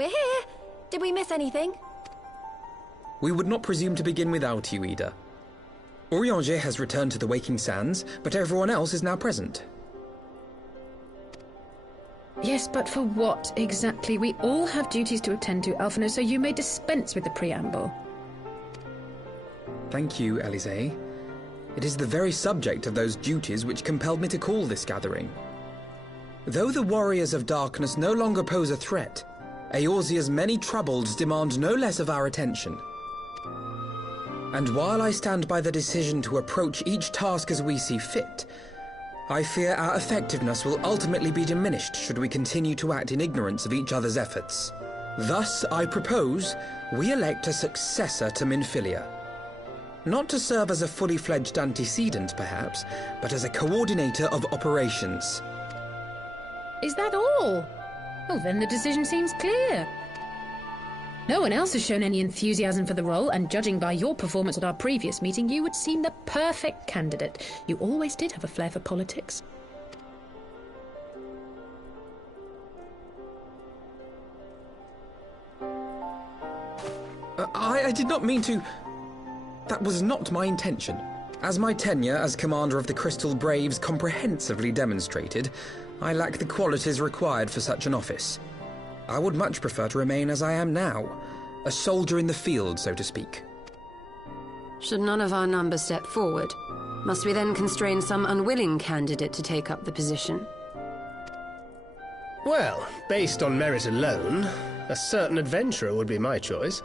we're here. Did we miss anything? We would not presume to begin without you, Ida. Urianger has returned to the Waking Sands, but everyone else is now present. Yes, but for what exactly? We all have duties to attend to, Alphino, so you may dispense with the preamble. Thank you, Élysée. It is the very subject of those duties which compelled me to call this gathering. Though the warriors of darkness no longer pose a threat, Eorzea's many troubles demand no less of our attention. And while I stand by the decision to approach each task as we see fit, I fear our effectiveness will ultimately be diminished should we continue to act in ignorance of each other's efforts. Thus, I propose we elect a successor to Minfilia. Not to serve as a fully fledged antecedent, perhaps, but as a coordinator of operations. Is that all? Well, then the decision seems clear. No one else has shown any enthusiasm for the role, and judging by your performance at our previous meeting, you would seem the perfect candidate. You always did have a flair for politics. I did not mean to... That was not my intention. As my tenure as commander of the Crystal Braves comprehensively demonstrated, I lack the qualities required for such an office. I would much prefer to remain as I am now, a soldier in the field, so to speak. Should none of our number step forward, must we then constrain some unwilling candidate to take up the position? Well, based on merit alone, a certain adventurer would be my choice.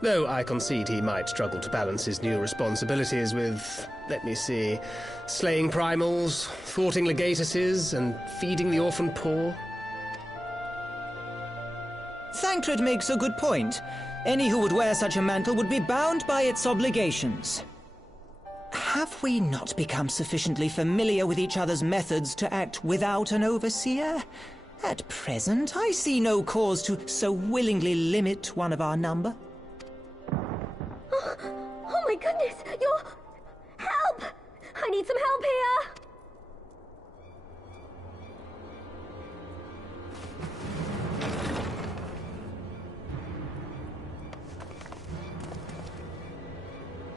Though I concede he might struggle to balance his new responsibilities with, let me see, slaying primals, thwarting legatuses, and feeding the orphan poor. Thancred makes a good point. Any who would wear such a mantle would be bound by its obligations. Have we not become sufficiently familiar with each other's methods to act without an overseer? At present, I see no cause to so willingly limit one of our number. Oh my goodness, you're... Help! I need some help here!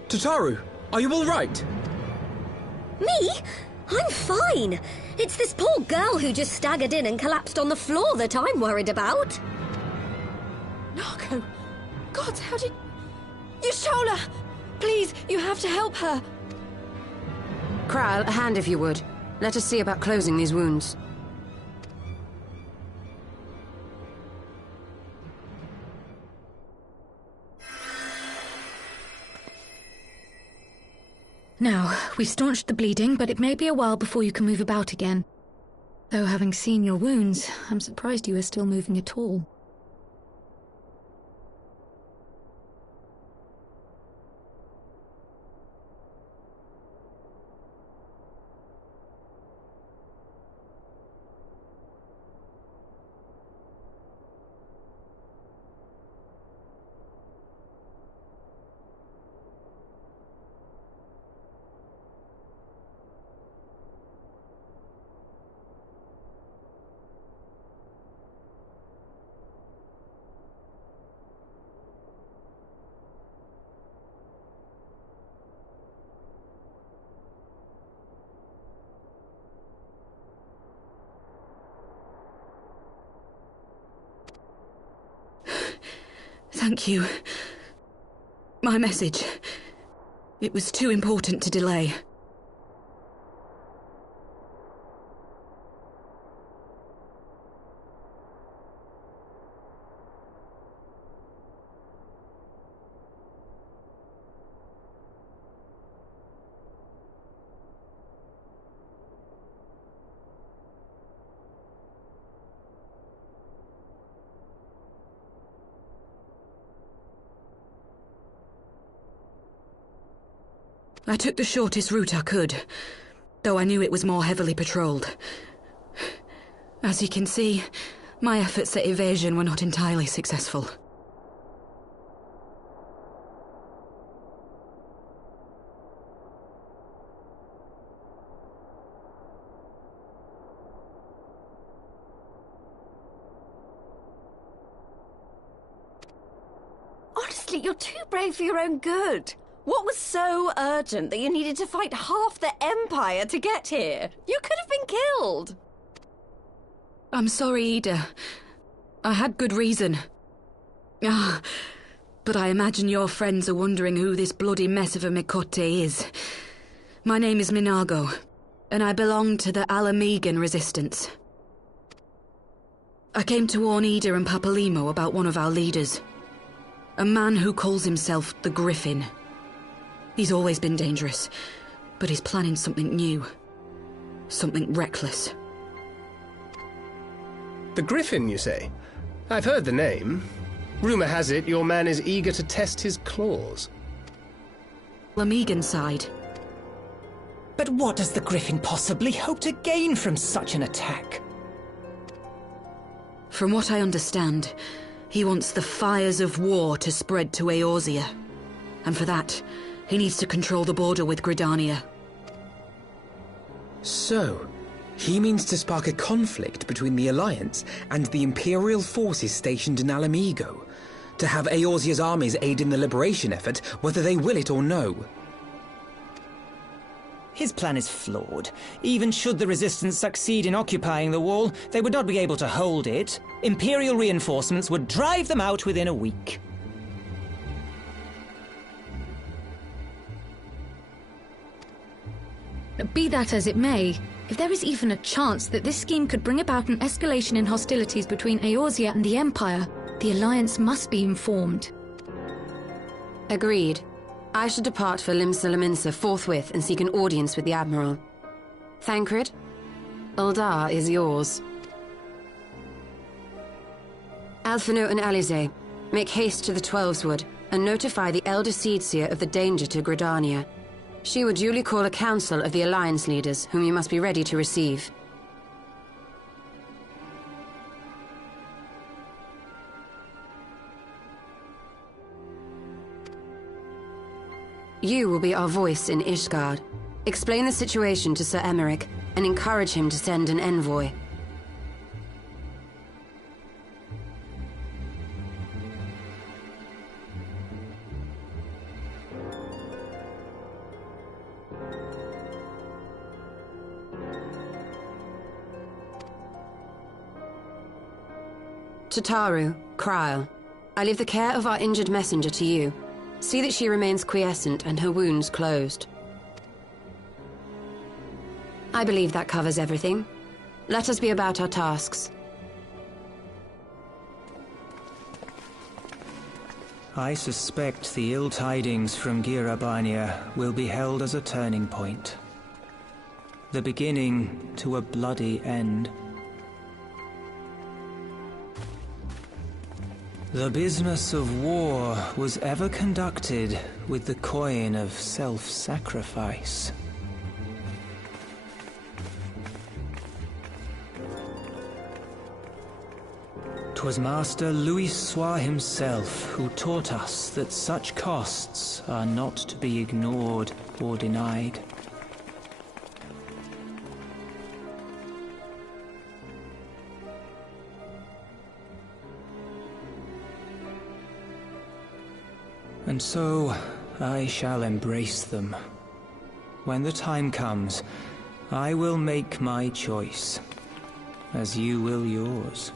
Tataru, are you all right? Me? I'm fine. It's this poor girl who just staggered in and collapsed on the floor that I'm worried about. Narco! God, how did... Yashola! Please, you have to help her. Kral, a hand if you would. Let us see about closing these wounds. Now, we've staunched the bleeding, but it may be a while before you can move about again. Though having seen your wounds, I'm surprised you are still moving at all. Thank you. My message. It was too important to delay. I took the shortest route I could, though I knew it was more heavily patrolled. As you can see, my efforts at evasion were not entirely successful. Honestly, you're too brave for your own good. What was so urgent that you needed to fight half the Empire to get here? You could have been killed. I'm sorry, Ida. I had good reason. But I imagine your friends are wondering who this bloody mess of a Mikote is. My name is Minago, and I belong to the Alamegan Resistance. I came to warn Ida and Papalimo about one of our leaders. A man who calls himself the Griffin. He's always been dangerous, but he's planning something new. Something reckless. The Griffin, you say? I've heard the name. Rumor has it your man is eager to test his claws. Alamegan side. But what does the Griffin possibly hope to gain from such an attack? From what I understand, he wants the fires of war to spread to Eorzea. And for that, he needs to control the border with Gridania. So, he means to spark a conflict between the Alliance and the Imperial forces stationed in Alamigo, to have Eorzea's armies aid in the liberation effort, whether they will it or no. His plan is flawed. Even should the Resistance succeed in occupying the wall, they would not be able to hold it. Imperial reinforcements would drive them out within a week. Be that as it may, if there is even a chance that this scheme could bring about an escalation in hostilities between Eorzea and the Empire, the Alliance must be informed. Agreed. I should depart for Lim-Salaminsa forthwith and seek an audience with the Admiral. Thancred, Uldar is yours. Alphino and Alize, make haste to the Twelveswood and notify the Elder Seedseer of the danger to Gridania. She will duly call a council of the Alliance leaders, whom you must be ready to receive. You will be our voice in Ishgard. Explain the situation to Sir Emmerich, and encourage him to send an envoy. Tataru, Kryl, I leave the care of our injured messenger to you. See that she remains quiescent and her wounds closed. I believe that covers everything. Let us be about our tasks. I suspect the ill tidings from Girabania will be held as a turning point. The beginning to a bloody end. The business of war was ever conducted with the coin of self-sacrifice. 'Twas Master Louis Soir himself who taught us that such costs are not to be ignored or denied. And so, I shall embrace them. When the time comes, I will make my choice, as you will yours.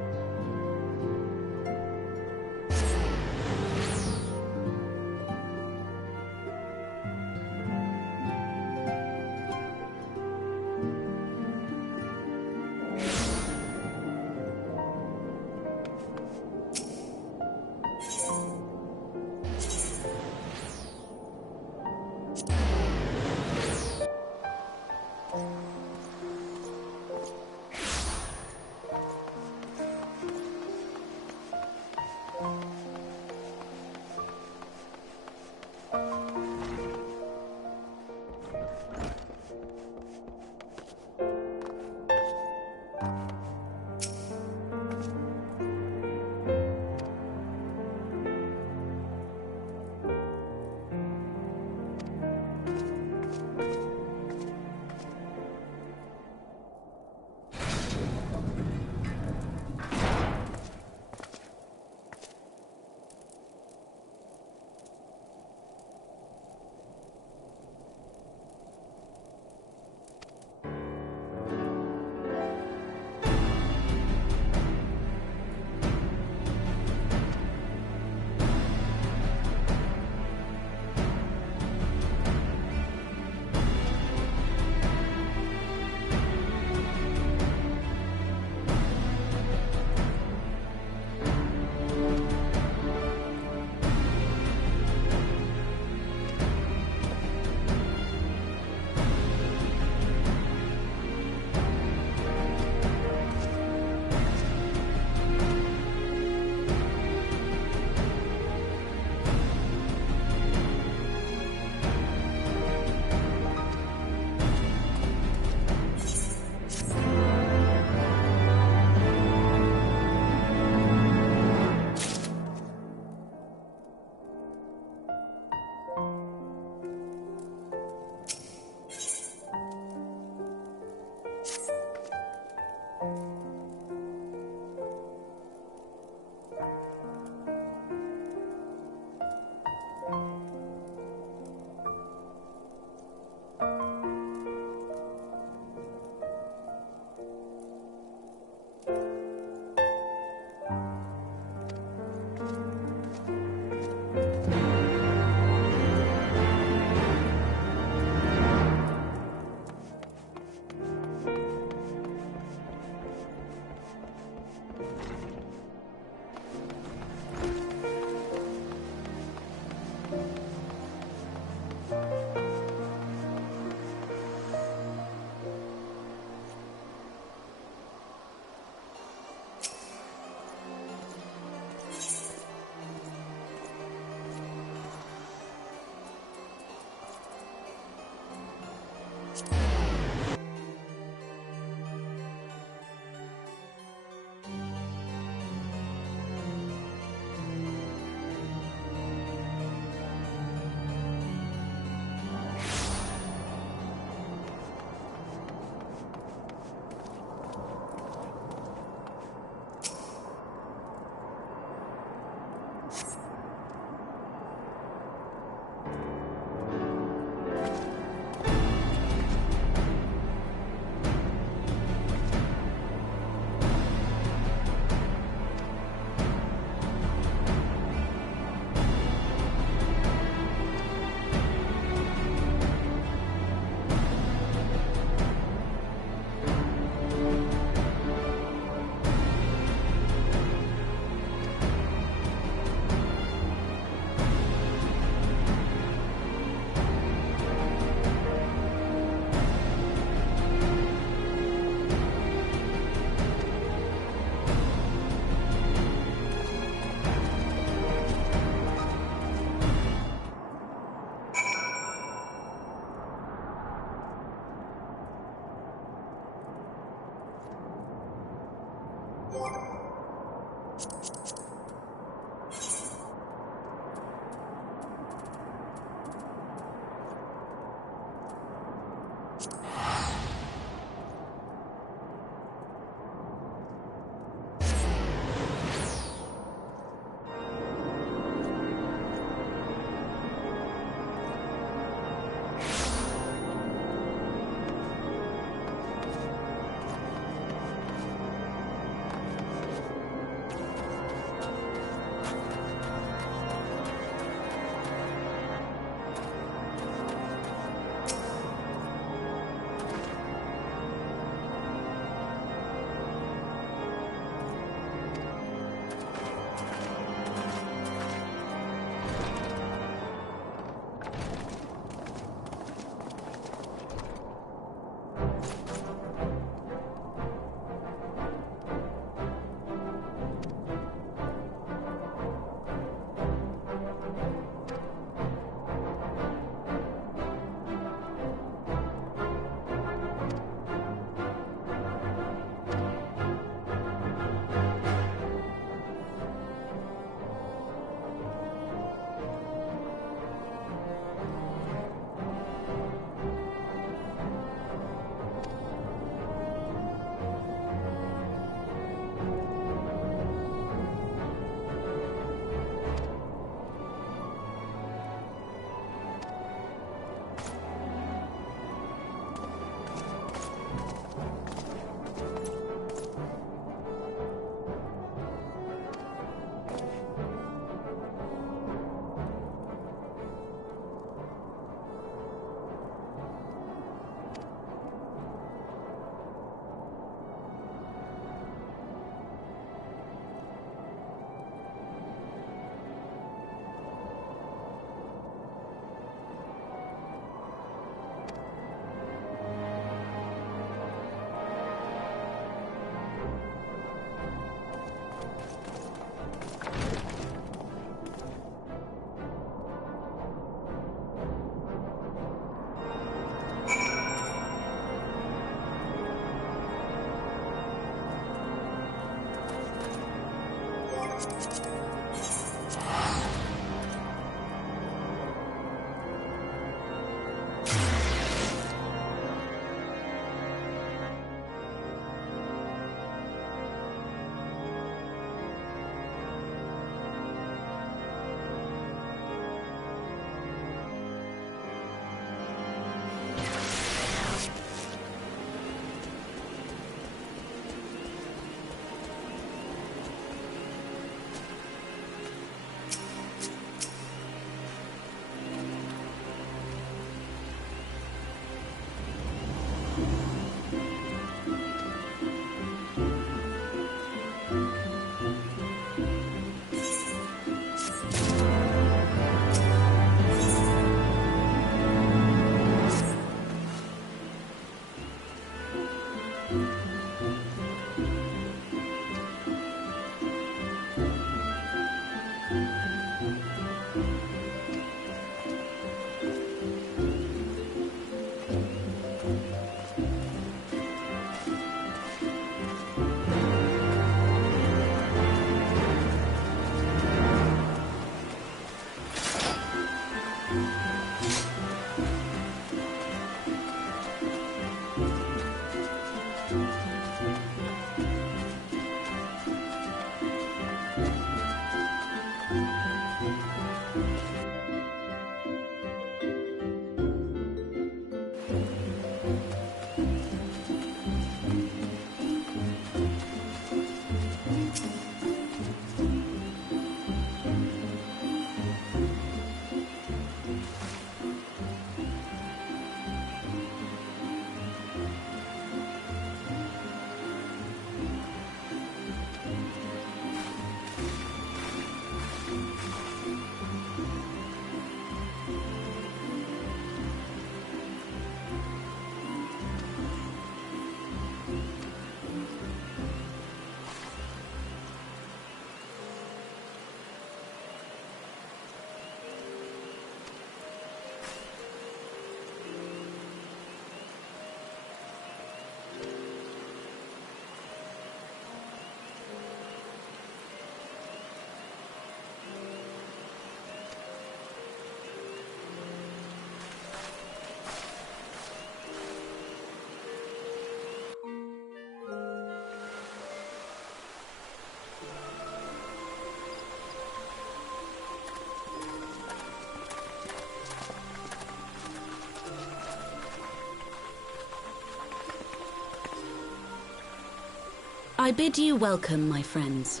I bid you welcome, my friends.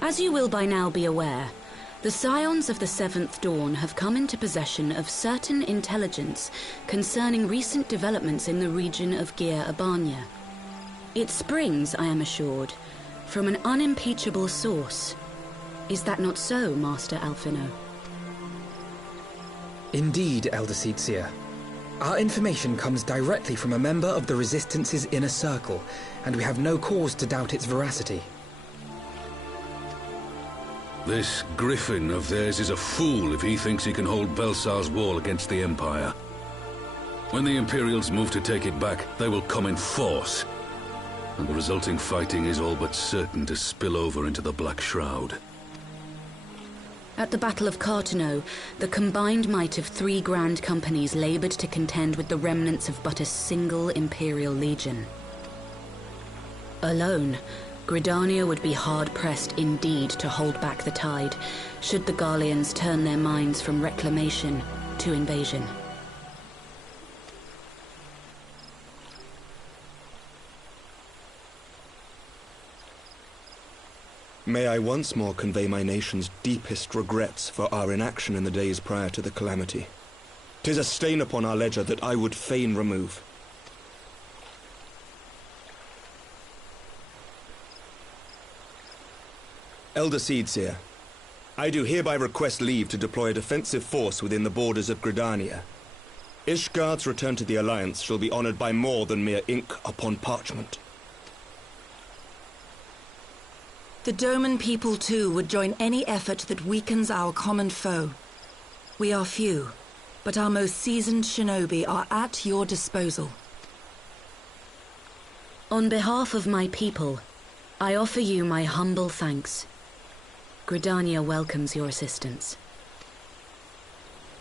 As you will by now be aware, the Scions of the Seventh Dawn have come into possession of certain intelligence concerning recent developments in the region of Gyr Abania. It springs, I am assured, from an unimpeachable source. Is that not so, Master Alphino? Indeed, Elder Seedseer. Our information comes directly from a member of the Resistance's inner circle, and we have no cause to doubt its veracity. This Griffin of theirs is a fool if he thinks he can hold Belsar's wall against the Empire. When the Imperials move to take it back, they will come in force, and the resulting fighting is all but certain to spill over into the Black Shroud. At the Battle of Cartano, the combined might of 3 grand companies labored to contend with the remnants of but a single Imperial legion. Alone, Gridania would be hard-pressed indeed to hold back the tide, should the Garleans turn their minds from reclamation to invasion. May I once more convey my nation's deepest regrets for our inaction in the days prior to the calamity. 'Tis a stain upon our ledger that I would fain remove. Elder Seedseer, I do hereby request leave to deploy a defensive force within the borders of Gridania. Ishgard's return to the Alliance shall be honored by more than mere ink upon parchment. The Doman people, too, would join any effort that weakens our common foe. We are few, but our most seasoned shinobi are at your disposal. On behalf of my people, I offer you my humble thanks. Gridania welcomes your assistance.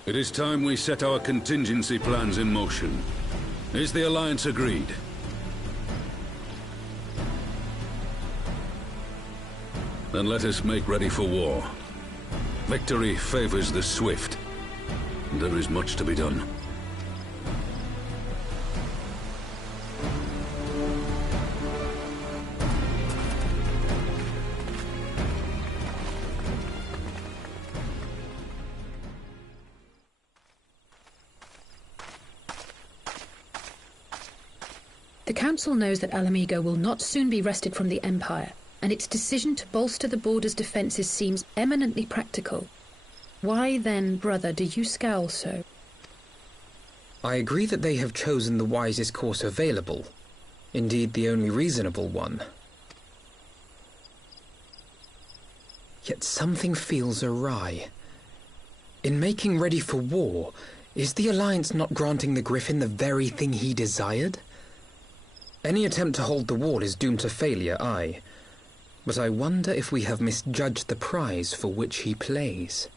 It is time we set our contingency plans in motion. Is the Alliance agreed? Then let us make ready for war. Victory favors the swift. There is much to be done. The Council knows that Alamigo will not soon be wrested from the Empire, and its decision to bolster the border's defences seems eminently practical. Why then, brother, do you scowl so? I agree that they have chosen the wisest course available. Indeed, the only reasonable one. Yet something feels awry. In making ready for war, is the Alliance not granting the Griffin the very thing he desired? Any attempt to hold the wall is doomed to failure, aye. But I wonder if we have misjudged the prize for which he plays.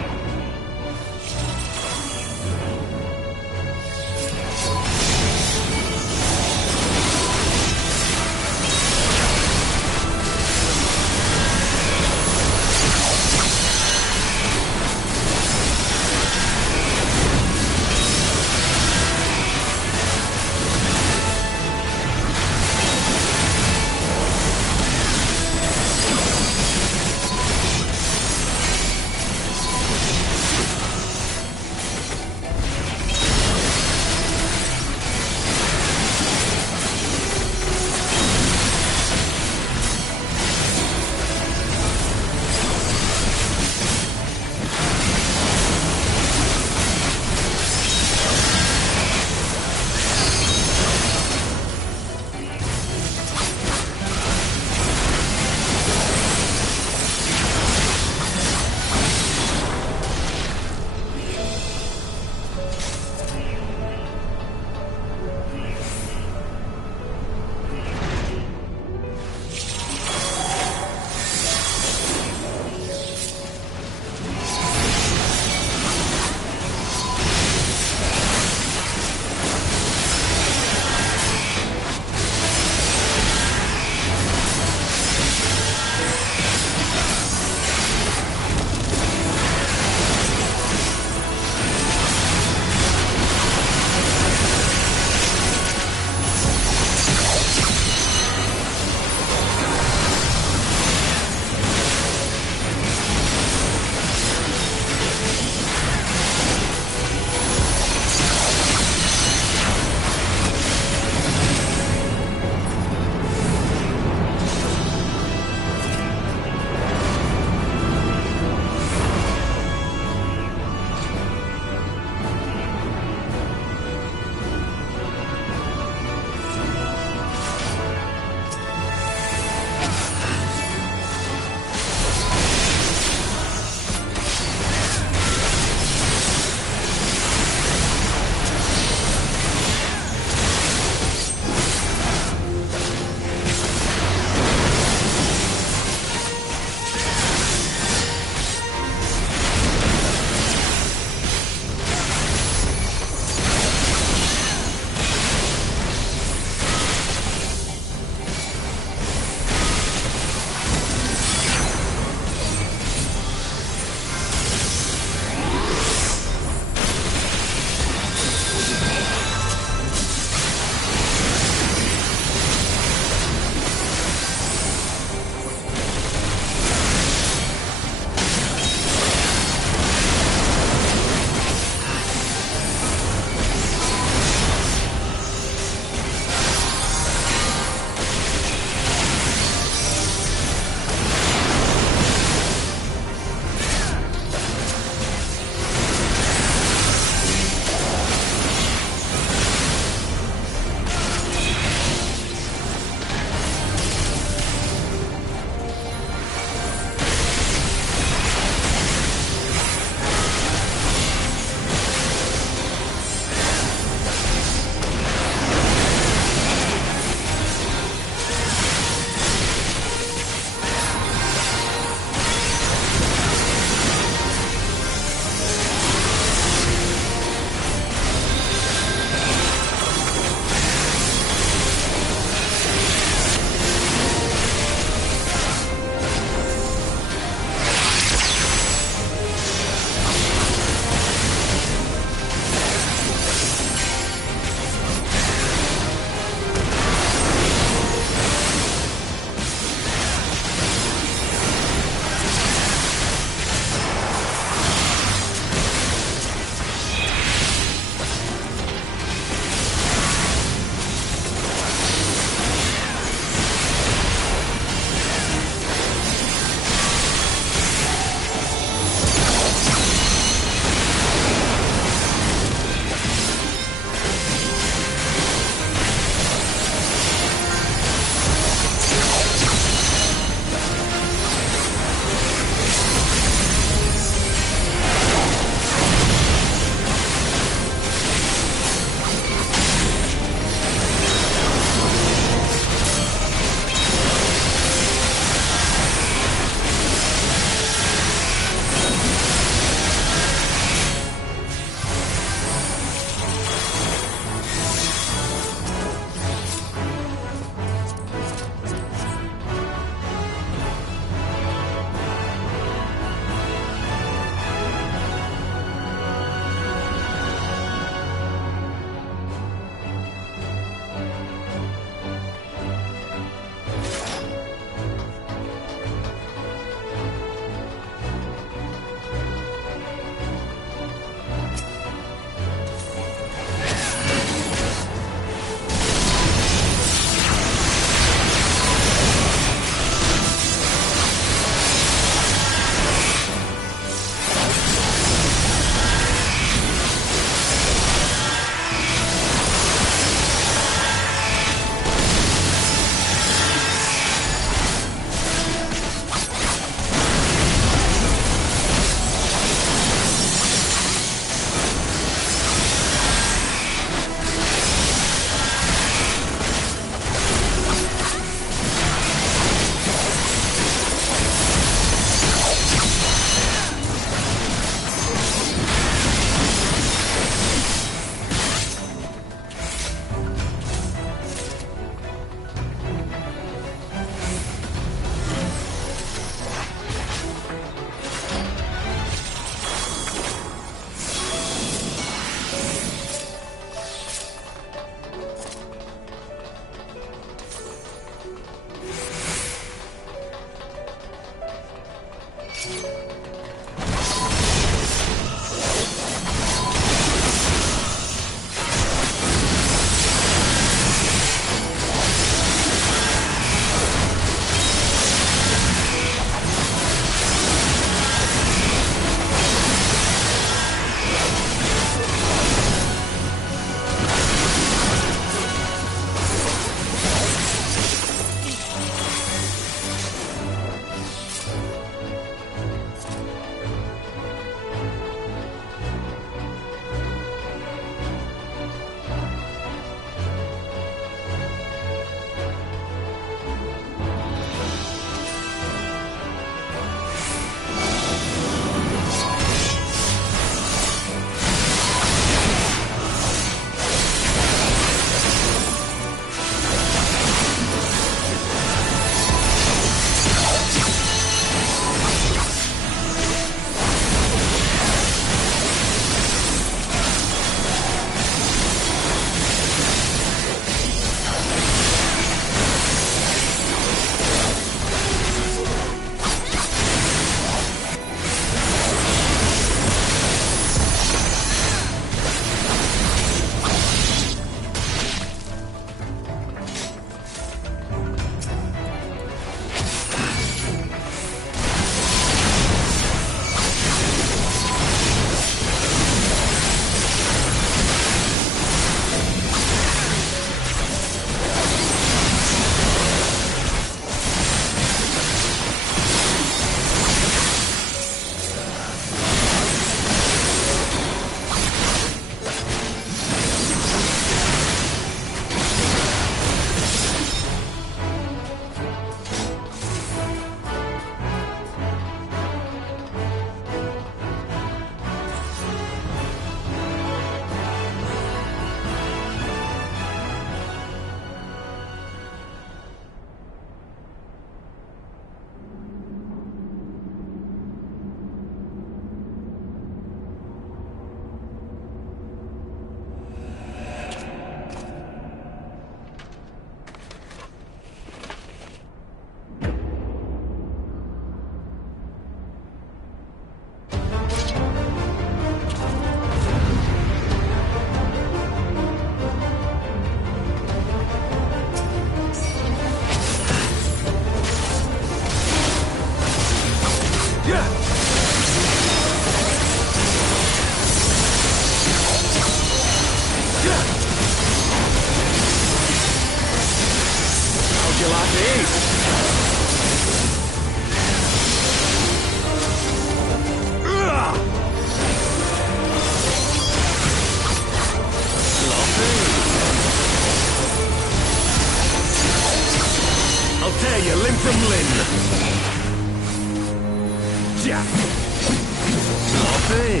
Sloppy!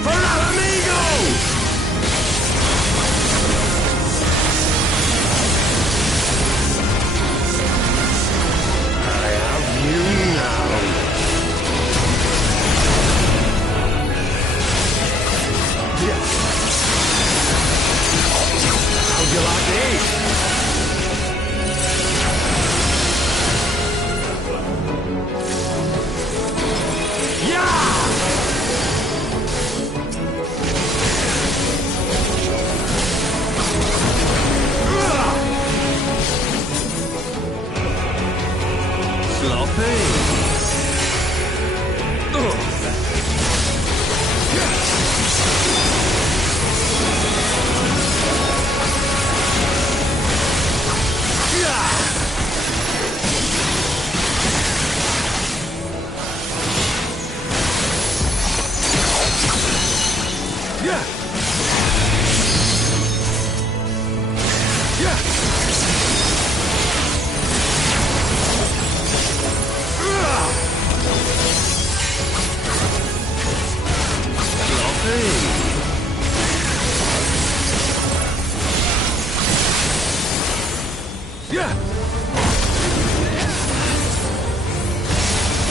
For our amigo! I have you now. How'd you like these?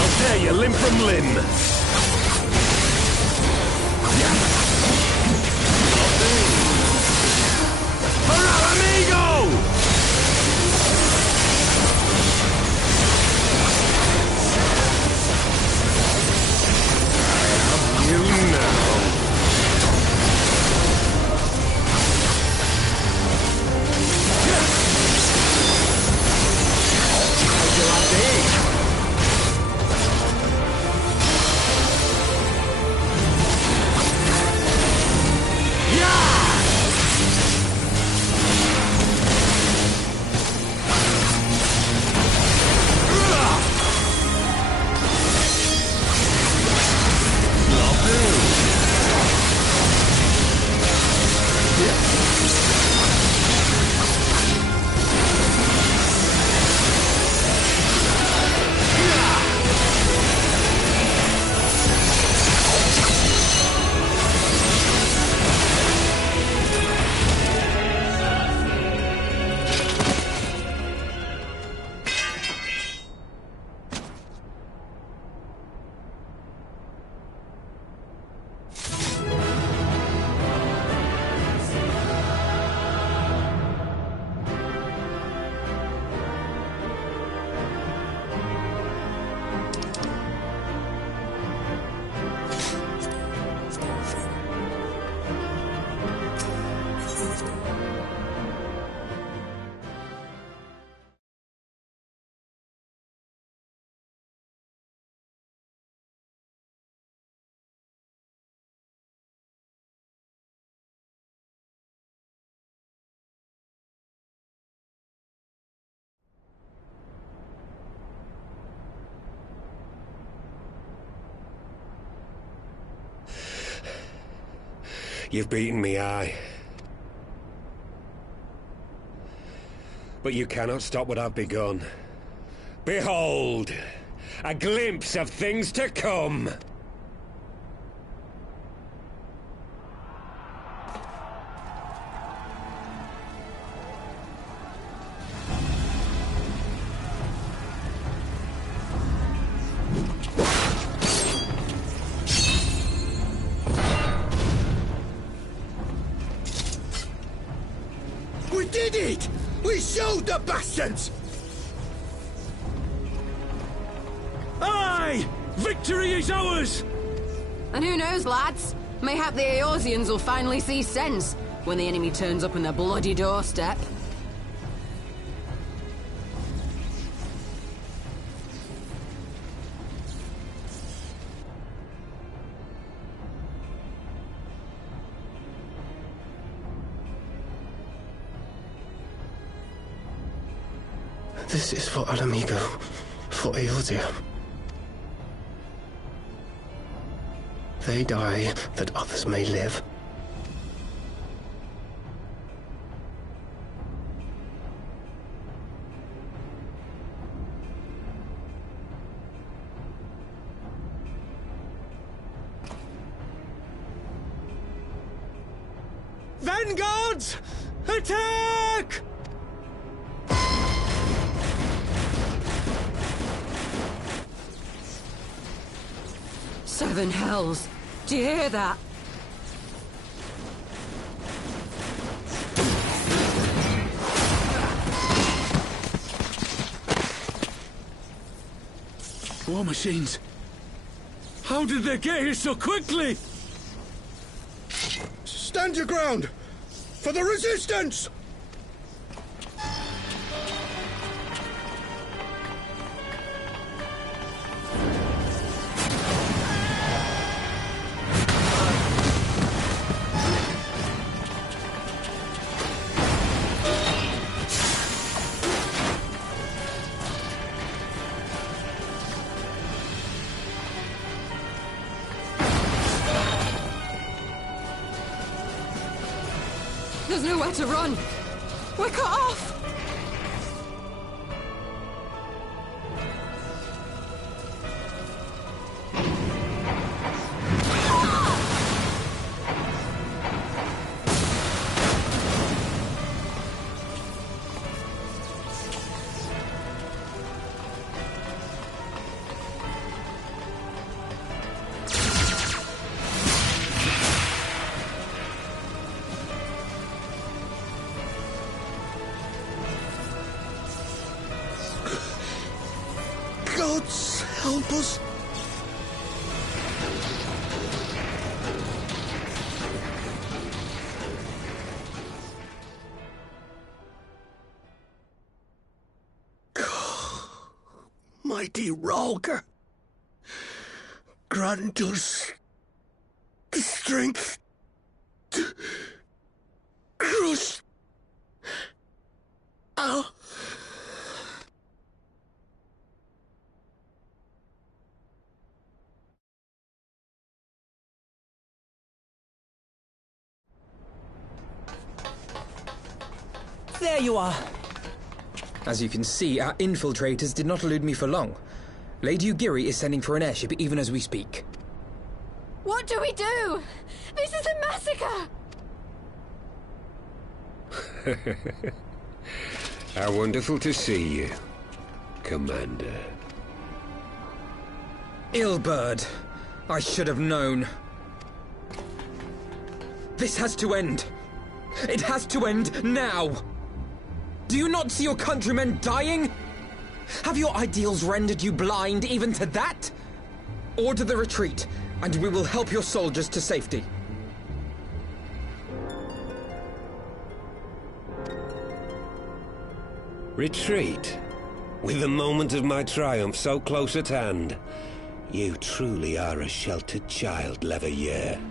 I'll tear you limb from limb. Hurrah, amigo! I have you now. How'd you like these? You've beaten me, aye. But you cannot stop what I've begun. Behold! A glimpse of things to come! We did it! We showed the bastards! Aye! Victory is ours! And who knows, lads? Mayhap the Eorzeans will finally see sense when the enemy turns up on their bloody doorstep. This is for Al Amigo, for Eorzea. They die that others may live. Vanguards! Attack! Seven hells! Do you hear that? War machines. How did they get here so quickly? Stand your ground! For the resistance! There's nowhere to run! We're cut off! Gods help us! Mighty Ralker, grant us the strength to crush our... There you are. As you can see, our infiltrators did not elude me for long. Lady Ugiri is sending for an airship even as we speak. What do we do? This is a massacre! How wonderful to see you, Commander. Ill-bird. I should have known. This has to end. It has to end now. Do you not see your countrymen dying? Have your ideals rendered you blind even to that? Order the retreat, and we will help your soldiers to safety. Retreat? With the moment of my triumph so close at hand? You truly are a sheltered child, Leverrier.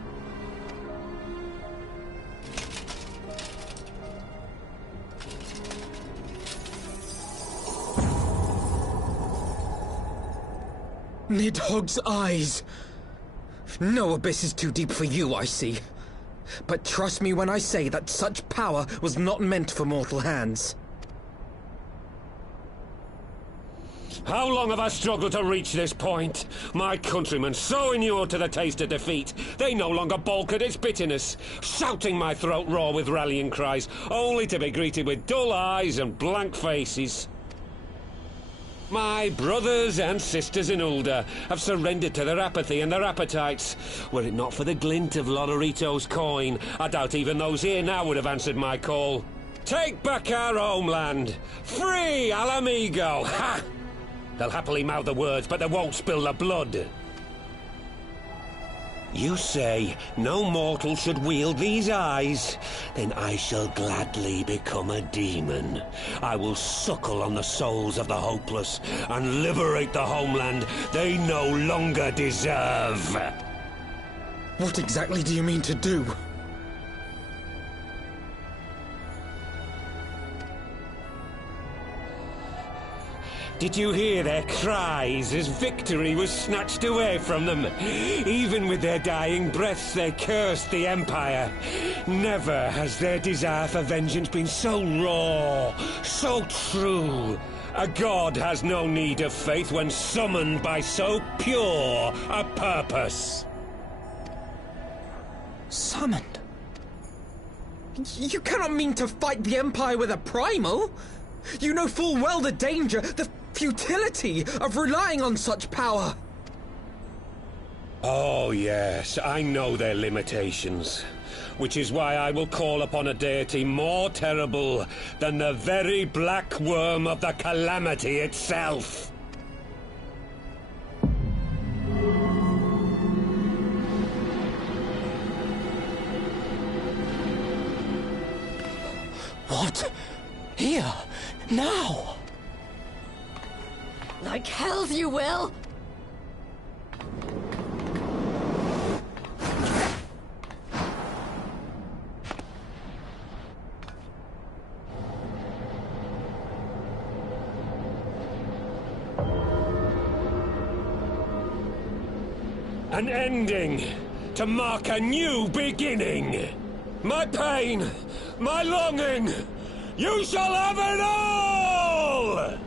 Nidhogg's eyes. No abyss is too deep for you, I see. But trust me when I say that such power was not meant for mortal hands. How long have I struggled to reach this point? My countrymen, so inured to the taste of defeat, they no longer balk at its bitterness, shouting my throat raw with rallying cries, only to be greeted with dull eyes and blank faces. My brothers and sisters in Ulda have surrendered to their apathy and their appetites. Were it not for the glint of Lodorito's coin, I doubt even those here now would have answered my call. Take back our homeland! Free Al Amigo! Ha! They'll happily mouth the words, but they won't spill the blood. You say no mortal should wield these eyes? Then I shall gladly become a demon. I will suckle on the souls of the hopeless and liberate the homeland they no longer deserve. What exactly do you mean to do? Did you hear their cries as victory was snatched away from them? Even with their dying breaths, they cursed the Empire. Never has their desire for vengeance been so raw, so true. A god has no need of faith when summoned by so pure a purpose. Summoned? You cannot mean to fight the Empire with a primal! You know full well the danger, the futility of relying on such power! Oh yes, I know their limitations. Which is why I will call upon a deity more terrible than the very black worm of the calamity itself. What? Here? Now? Like hells you will! An ending to mark a new beginning. My pain, my longing, you shall have it all!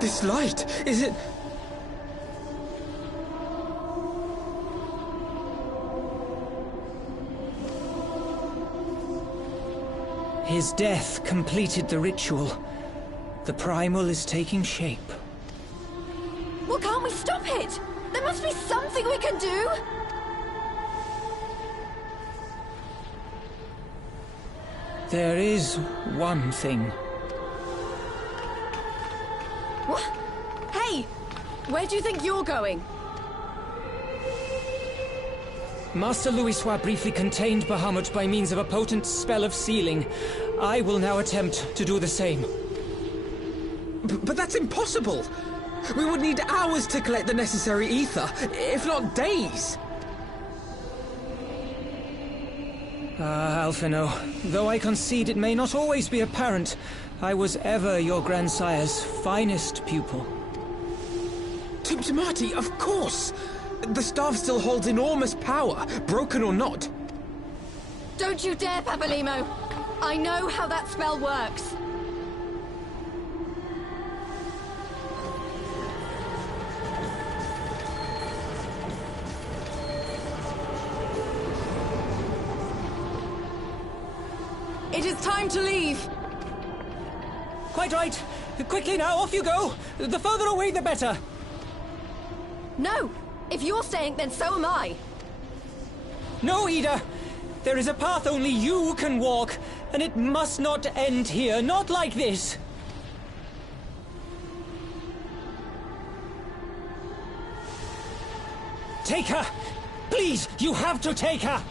This light, is it... His death completed the ritual. The primal is taking shape. Well, can't we stop it? There must be something we can do! There is one thing. What? Hey! Where do you think you're going? Master Louisoix briefly contained Bahamut by means of a potent spell of sealing. I will now attempt to do the same. But that's impossible! We would need hours to collect the necessary ether, if not days! Ah, Alphino, though I concede it may not always be apparent, I was ever your grandsire's finest pupil. Timtimati, of course! The staff still holds enormous power, broken or not. Don't you dare, Papalimo! I know how that spell works. It is time to leave! Quite right. Quickly now, off you go! The further away, the better! No! If you're staying, then so am I! No, Ida! There is a path only you can walk, and it must not end here, not like this! Take her! Please, you have to take her!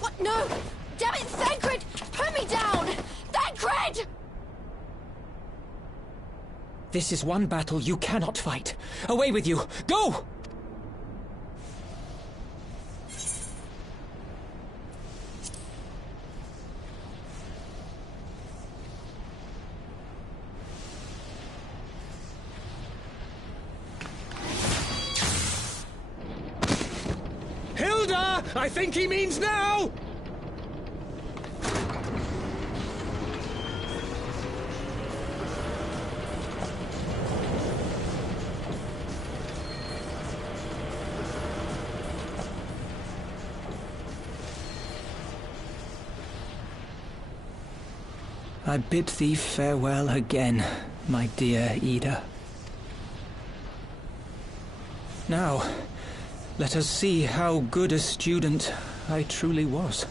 What? No! Damn it, Thancred! Put me down! Thancred! This is one battle you cannot fight. Away with you! Go! I think he means now! I bid thee farewell again, my dear Ida. Now, let us see how good a student I truly was.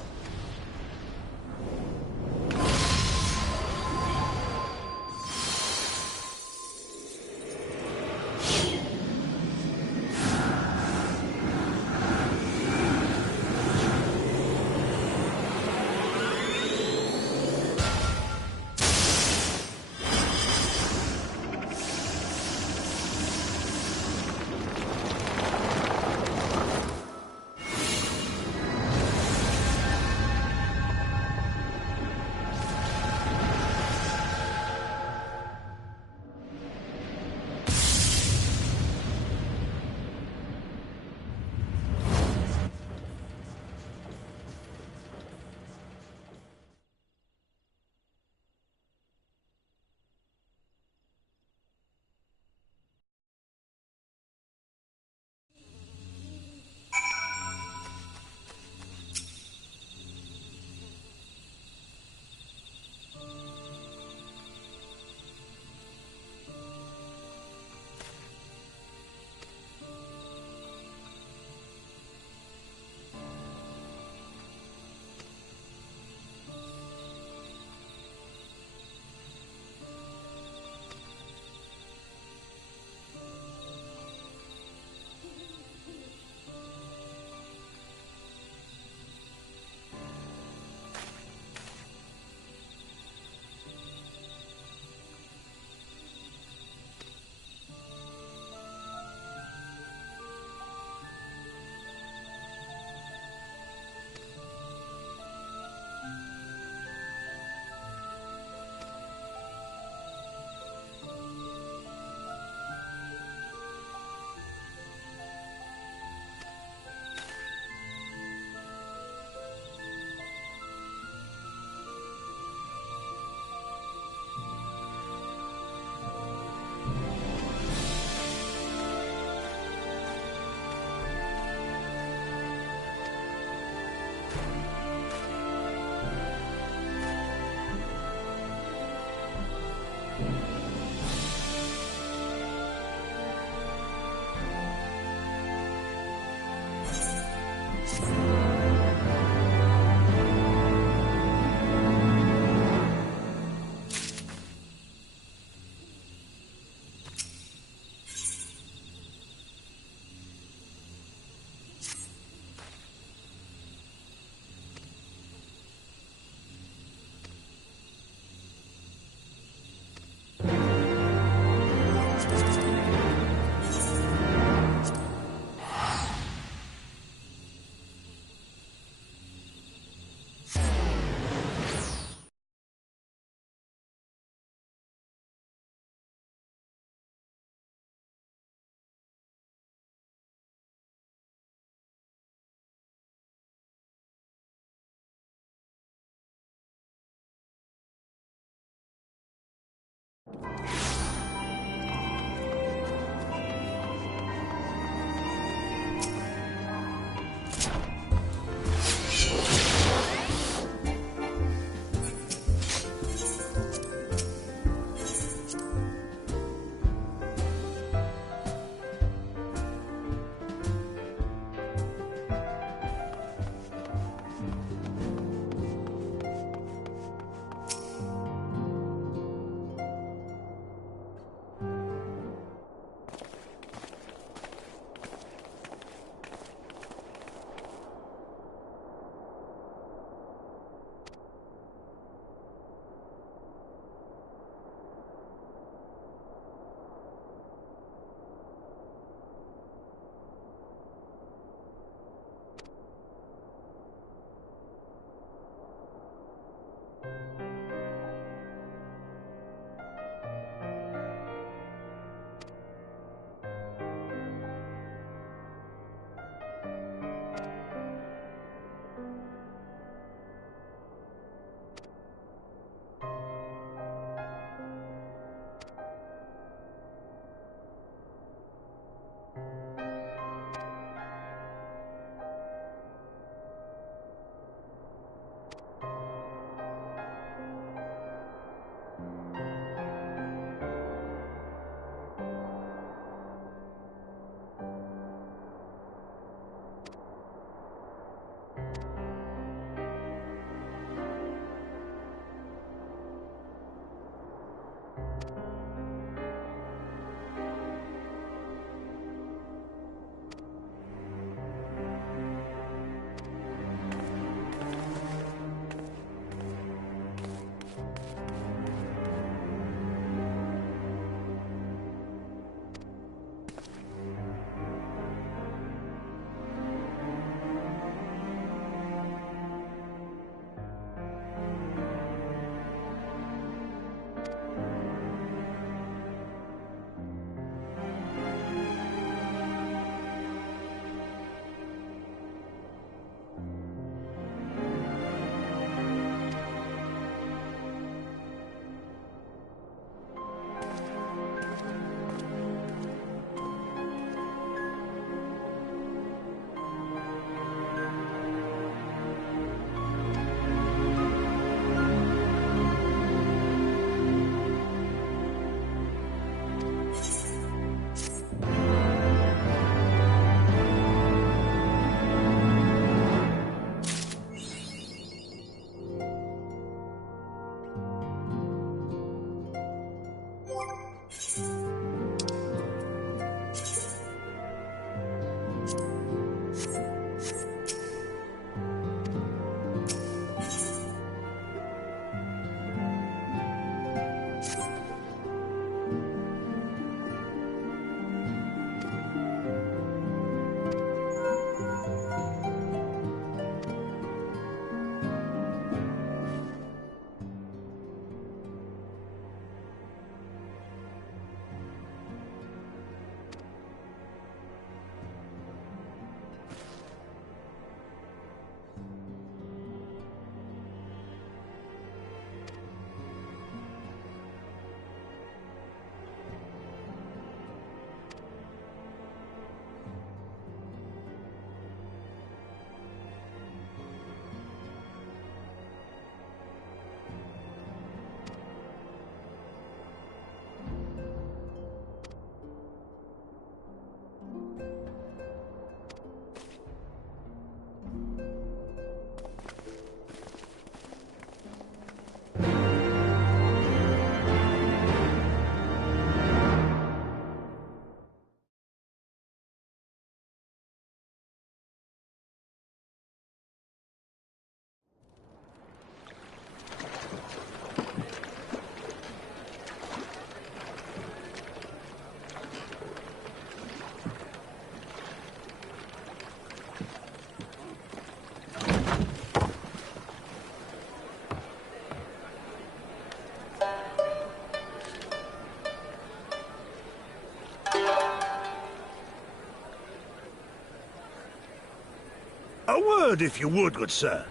word, if you would, good sir.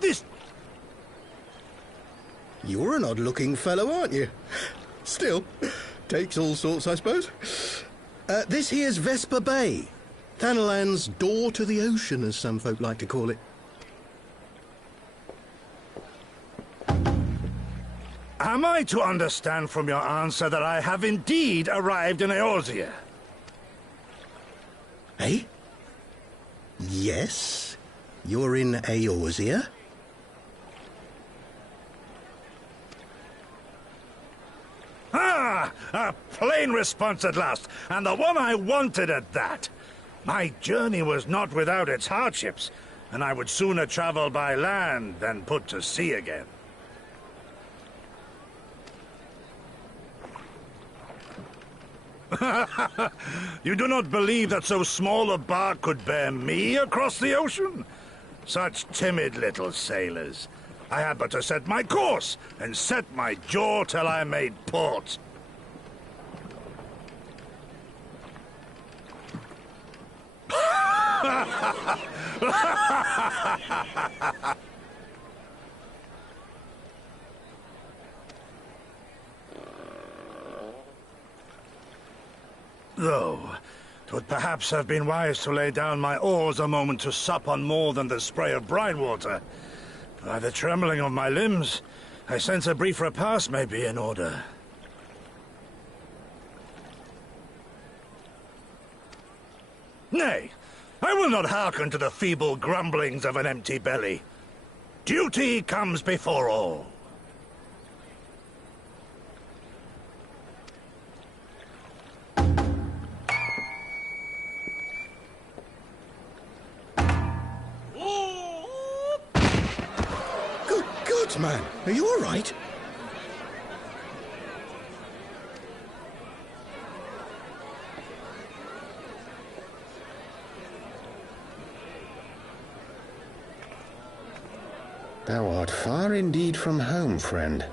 This... You're an odd-looking fellow, aren't you? Still, takes all sorts, I suppose. This here's Vesper Bay. Thanalan's door to the ocean, as some folk like to call it. Am I to understand from your answer that I have indeed arrived in Eorzea? Eh? Yes? You're in Eorzea? Ah! A plain response at last, and the one I wanted at that. My journey was not without its hardships, and I would sooner travel by land than put to sea again. You do not believe that so small a bark could bear me across the ocean? Such timid little sailors. I had but to set my course and set my jaw till I made port. Though, 'twould perhaps have been wise to lay down my oars a moment to sup on more than the spray of brine water. By the trembling of my limbs, I sense a brief repast may be in order. Nay, I will not hearken to the feeble grumblings of an empty belly. Duty comes before all. Man, are you all right? Thou art far indeed from home, friend.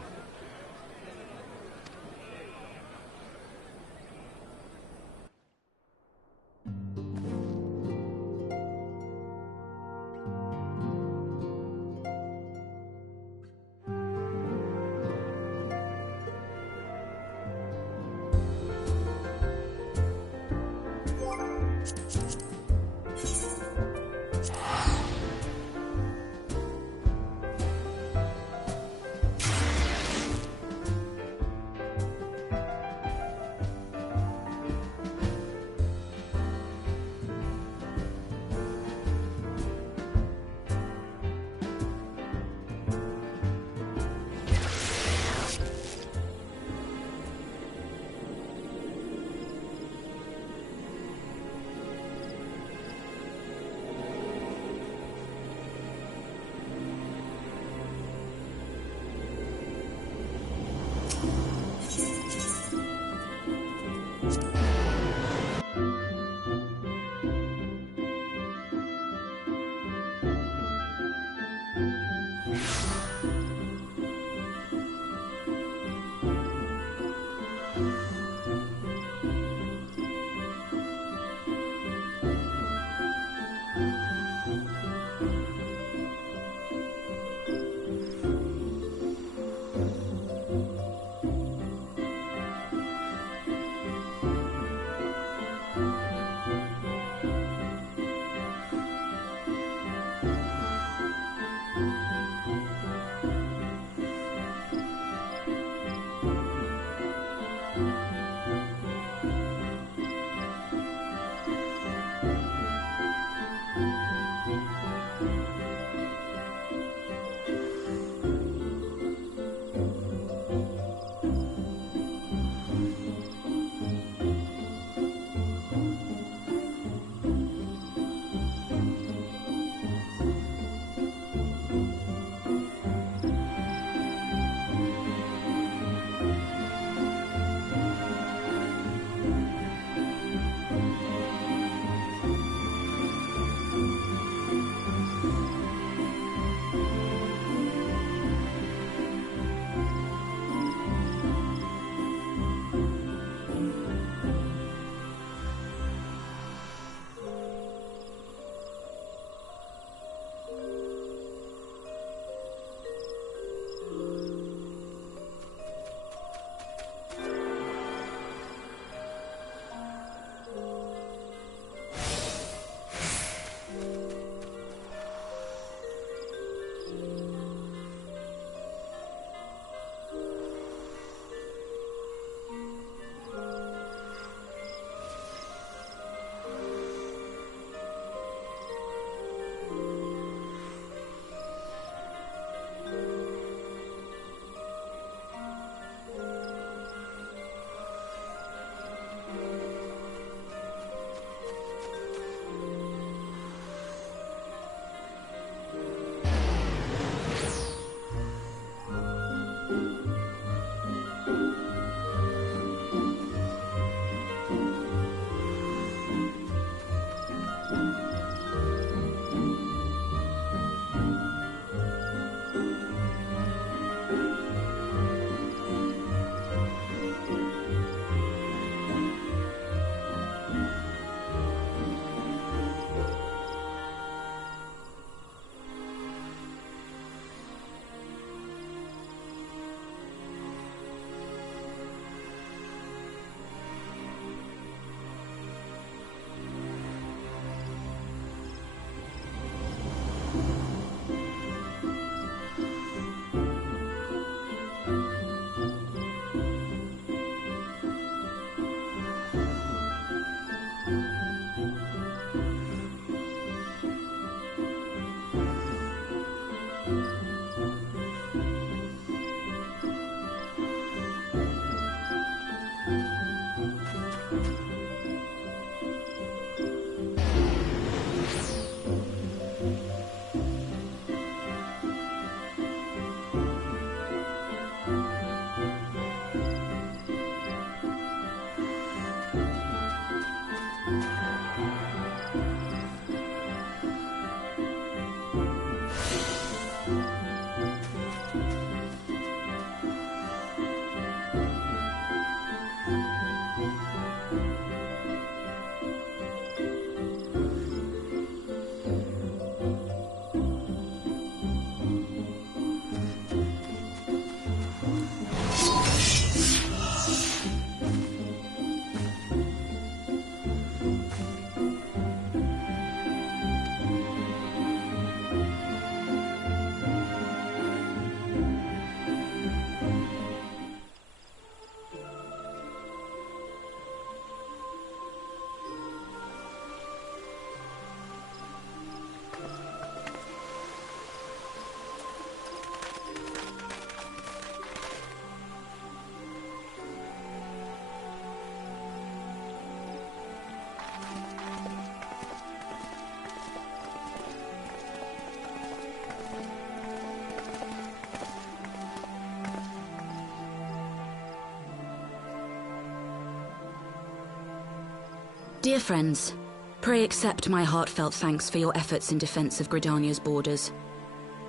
Dear friends, pray accept my heartfelt thanks for your efforts in defense of Gridania's borders.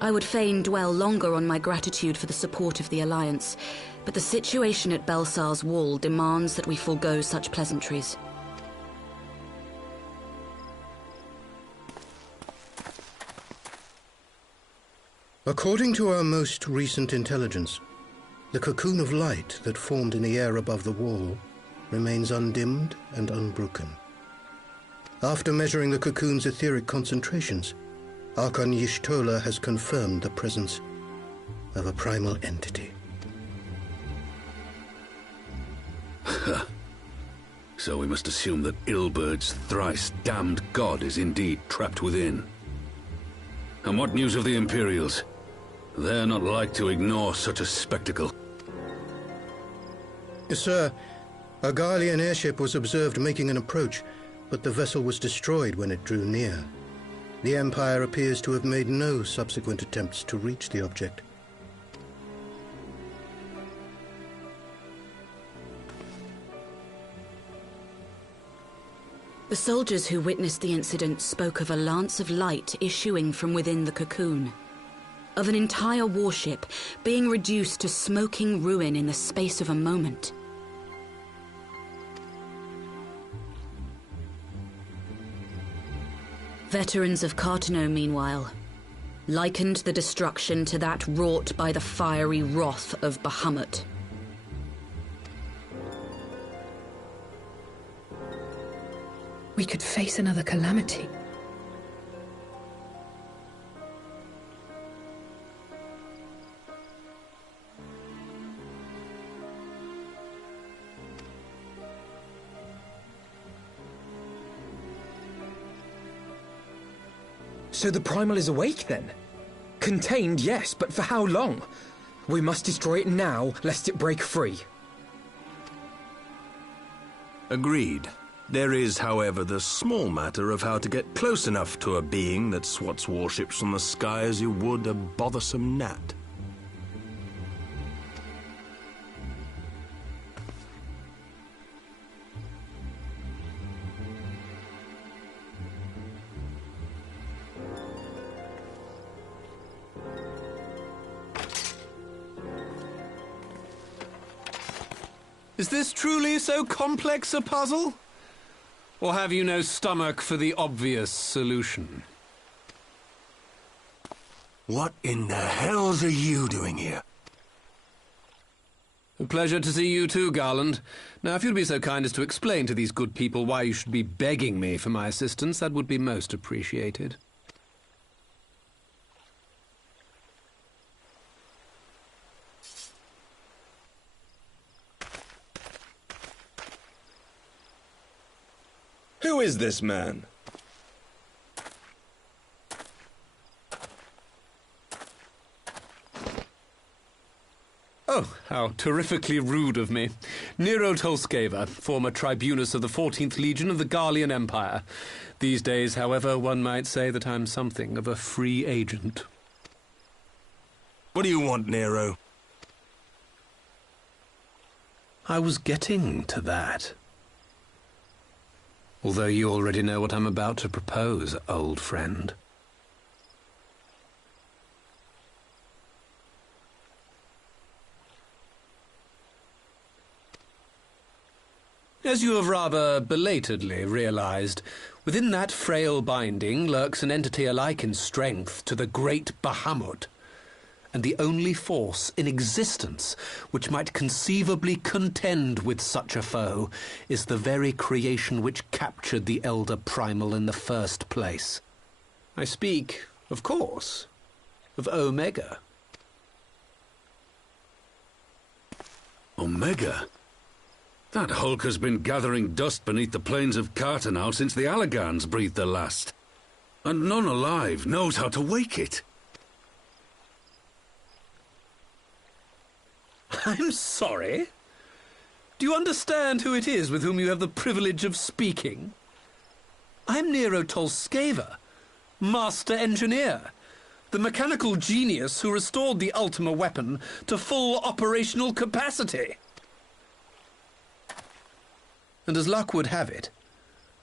I would fain dwell longer on my gratitude for the support of the Alliance, but the situation at Belsar's Wall demands that we forego such pleasantries. According to our most recent intelligence, the cocoon of light that formed in the air above the wall remains undimmed and unbroken. After measuring the cocoon's etheric concentrations, Archon Y'shtola has confirmed the presence of a primal entity. So we must assume that Ilbert's thrice-damned god is indeed trapped within. And what news of the Imperials? They're not like to ignore such a spectacle. Sir, a Garlean airship was observed making an approach, but the vessel was destroyed when it drew near. The Empire appears to have made no subsequent attempts to reach the object. The soldiers who witnessed the incident spoke of a lance of light issuing from within the cocoon, of an entire warship being reduced to smoking ruin in the space of a moment. Veterans of Cartano, meanwhile, likened the destruction to that wrought by the fiery wrath of Bahamut. We could face another calamity. So the Primal is awake, then? Contained, yes, but for how long? We must destroy it now, lest it break free. Agreed. There is, however, the small matter of how to get close enough to a being that swats warships from the sky as you would a bothersome gnat. Is this truly so complex a puzzle? Or have you no stomach for the obvious solution? What in the hells are you doing here? A pleasure to see you too, Garland. Now, if you'd be so kind as to explain to these good people why you should be begging me for my assistance, that would be most appreciated. Who is this man? Oh, how terrifically rude of me. Nero Tolskeva, former tribunus of the 14th Legion of the Garlean Empire. These days, however, one might say that I'm something of a free agent. What do you want, Nero? I was getting to that. Although you already know what I'm about to propose, old friend. As you have rather belatedly realized, within that frail binding lurks an entity alike in strength to the great Bahamut, and the only force in existence which might conceivably contend with such a foe is the very creation which captured the Elder Primal in the first place. I speak, of course, of Omega. Omega? That hulk has been gathering dust beneath the plains of Cartano since the Allagans breathed their last. And none alive knows how to wake it. I'm sorry. Do you understand who it is with whom you have the privilege of speaking? I'm Nero Tolskeva, Master Engineer, the mechanical genius who restored the Ultima weapon to full operational capacity. And as luck would have it,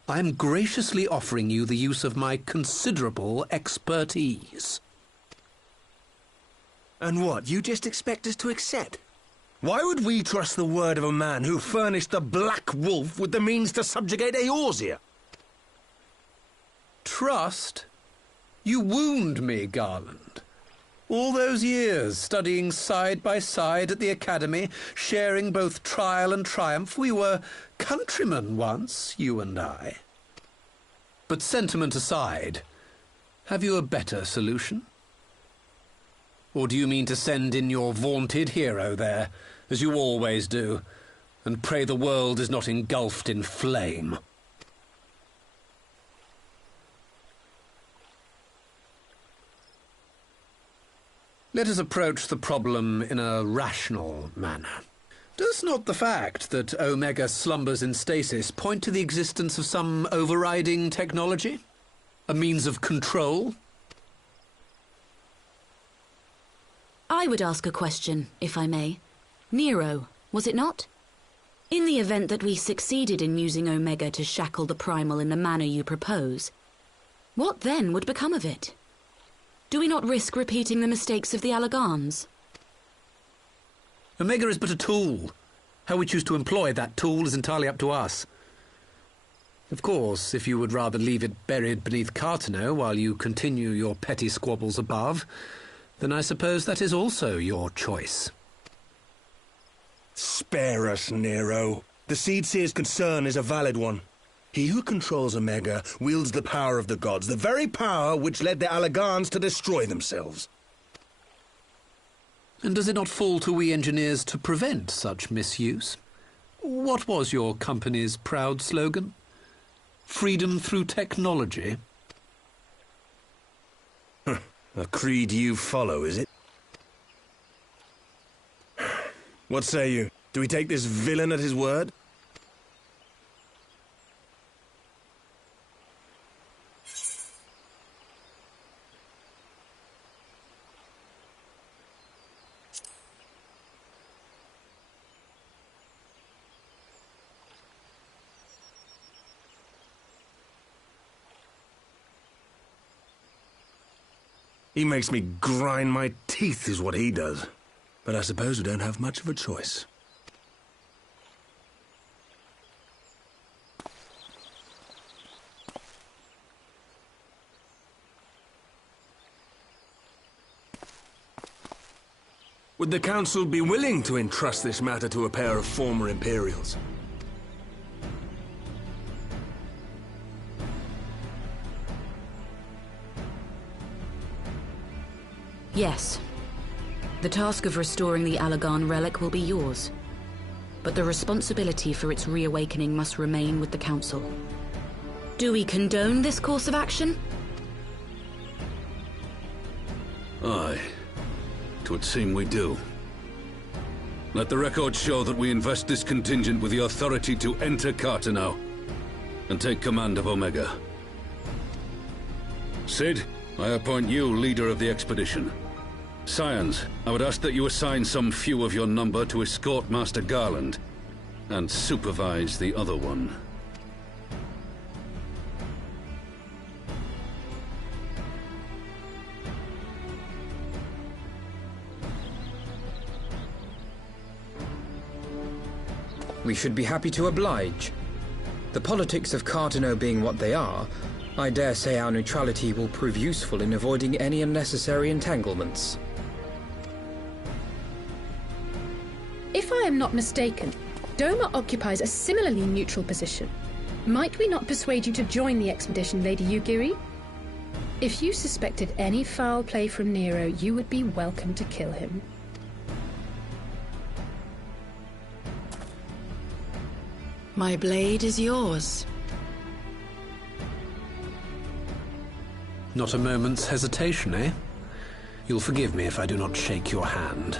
I am graciously offering you the use of my considerable expertise. And what, you just expect us to accept? Why would we trust the word of a man who furnished the Black Wolf with the means to subjugate Eorzea? Trust? You wound me, Garland. All those years, studying side by side at the Academy, sharing both trial and triumph, we were countrymen once, you and I. But sentiment aside, have you a better solution? Or do you mean to send in your vaunted hero there, as you always do, and pray the world is not engulfed in flame? Let us approach the problem in a rational manner. Does not the fact that Omega slumbers in stasis point to the existence of some overriding technology? A means of control? I would ask a question, if I may. Nero, was it not? In the event that we succeeded in using Omega to shackle the Primal in the manner you propose, what then would become of it? Do we not risk repeating the mistakes of the Allagans? Omega is but a tool. How we choose to employ that tool is entirely up to us. Of course, if you would rather leave it buried beneath Cartano while you continue your petty squabbles above, then I suppose that is also your choice. Spare us, Nero. The Seedseer's concern is a valid one. He who controls Omega wields the power of the gods, the very power which led the Allagans to destroy themselves. And does it not fall to we engineers to prevent such misuse? What was your company's proud slogan? Freedom through technology? A creed you follow, is it? What say you? Do we take this villain at his word? He makes me grind my teeth, is what he does. But I suppose we don't have much of a choice. Would the Council be willing to entrust this matter to a pair of former Imperials? Yes. The task of restoring the Allagan relic will be yours. But the responsibility for its reawakening must remain with the Council. Do we condone this course of action? Aye. It would seem we do. Let the record show that we invest this contingent with the authority to enter Cartano and take command of Omega. Sid, I appoint you leader of the expedition. Scions, I would ask that you assign some few of your number to escort Master Garland and supervise the other one. We should be happy to oblige. The politics of Cartano being what they are, I dare say our neutrality will prove useful in avoiding any unnecessary entanglements. If I am not mistaken, Doma occupies a similarly neutral position. Might we not persuade you to join the expedition, Lady Yugiri? If you suspected any foul play from Nero, you would be welcome to kill him. My blade is yours. Not a moment's hesitation, eh? You'll forgive me if I do not shake your hand.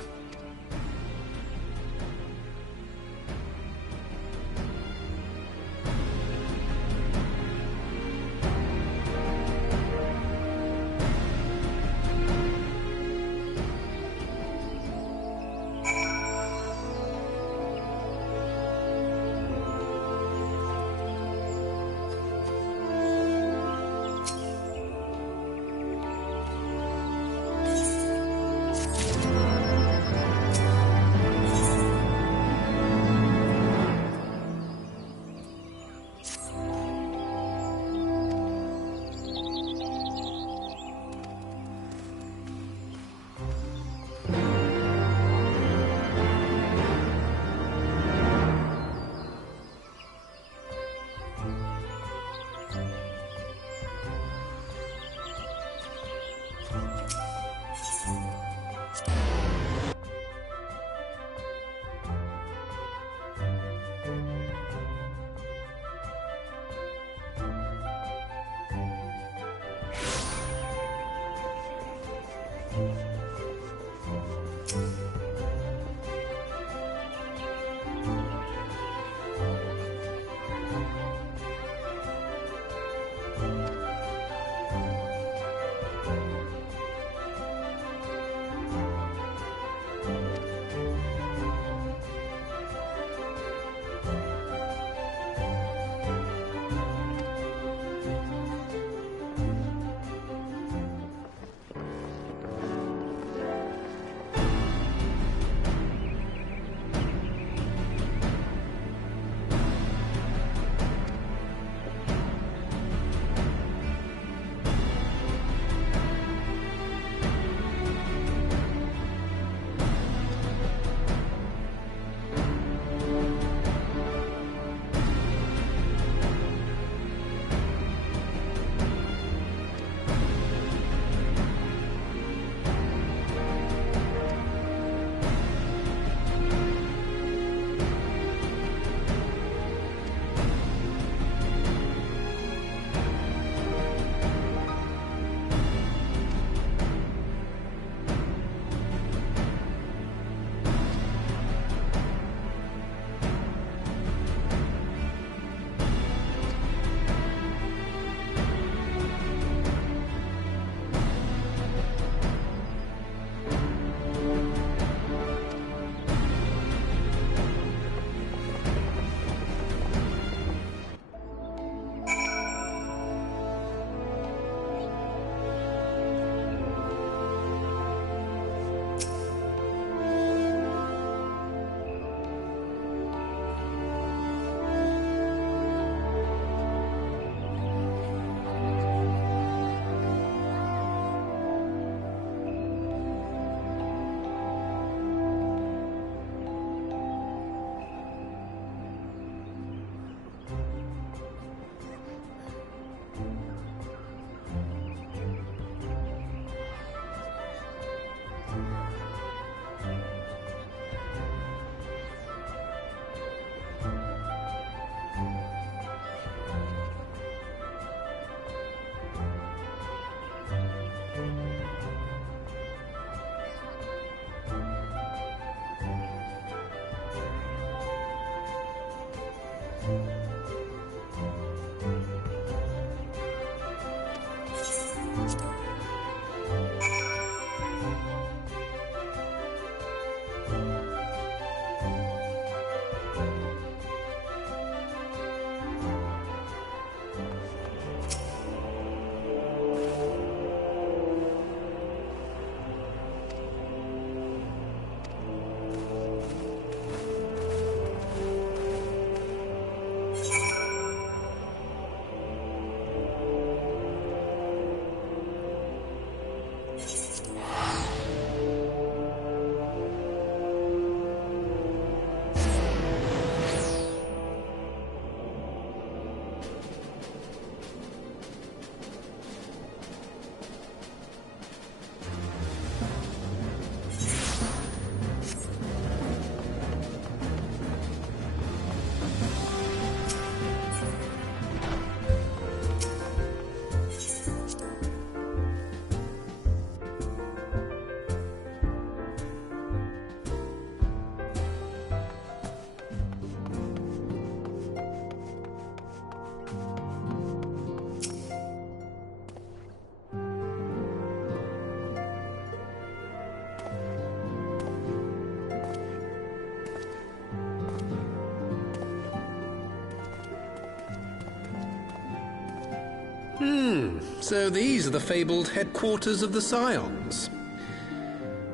So these are the fabled headquarters of the Scions.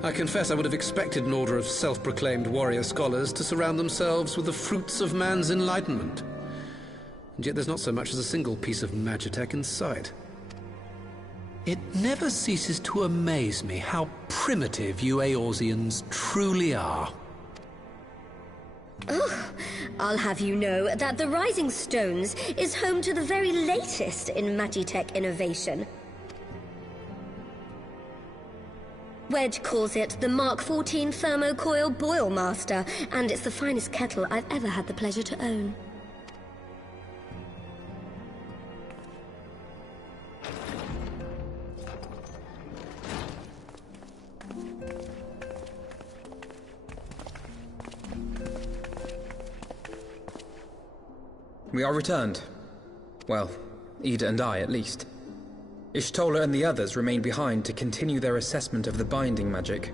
I confess I would have expected an order of self-proclaimed warrior scholars to surround themselves with the fruits of man's enlightenment. And yet there's not so much as a single piece of magitech in sight. It never ceases to amaze me how primitive you Eorzeans truly are. Ugh. I'll have you know that the Rising Stones is home to the very latest in magitech innovation. Wedge calls it the Mark 14 Thermocoil Boil Master, and it's the finest kettle I've ever had the pleasure to own. We are returned. Well, Ida and I, at least. Ishtola and the others remain behind to continue their assessment of the binding magic.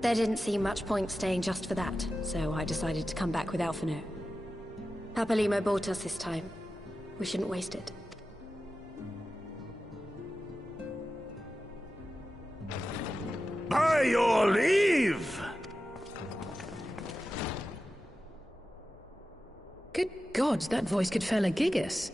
There didn't seem much point staying just for that, so I decided to come back with Alphino. Papalimo bought us this time. We shouldn't waste it. By your leave! Good gods, that voice could fell a gigas.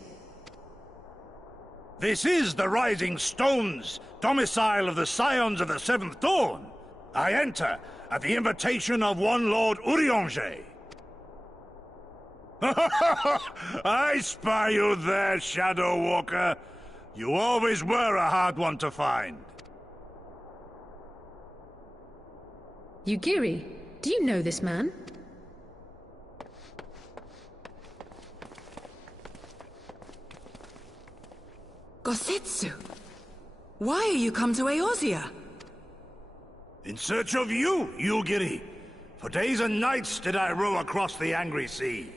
This is the Rising Stones, domicile of the Scions of the Seventh Dawn. I enter at the invitation of one Lord Urianger. I spy you there, Shadow Walker. You always were a hard one to find. Yugiri, do you know this man? Gosetsu! Why are you come to Eorzea? In search of you, Yugiri. For days and nights did I row across the angry sea.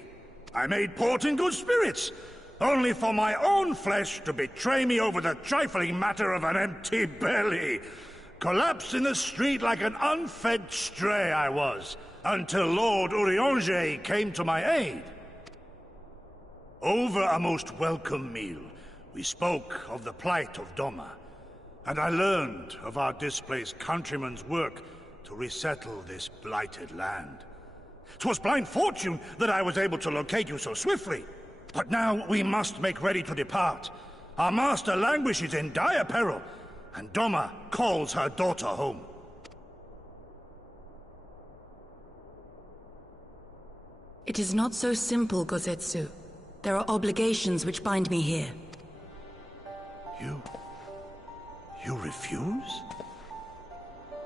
I made port in good spirits, only for my own flesh to betray me over the trifling matter of an empty belly. Collapsed in the street like an unfed stray I was, until Lord Urianger came to my aid. Over a most welcome meal, we spoke of the plight of Doma, and I learned of our displaced countrymen's work to resettle this blighted land. 'Twas blind fortune that I was able to locate you so swiftly. But now we must make ready to depart. Our master languishes in dire peril, and Doma calls her daughter home. It is not so simple, Gosetsu. There are obligations which bind me here. You refuse?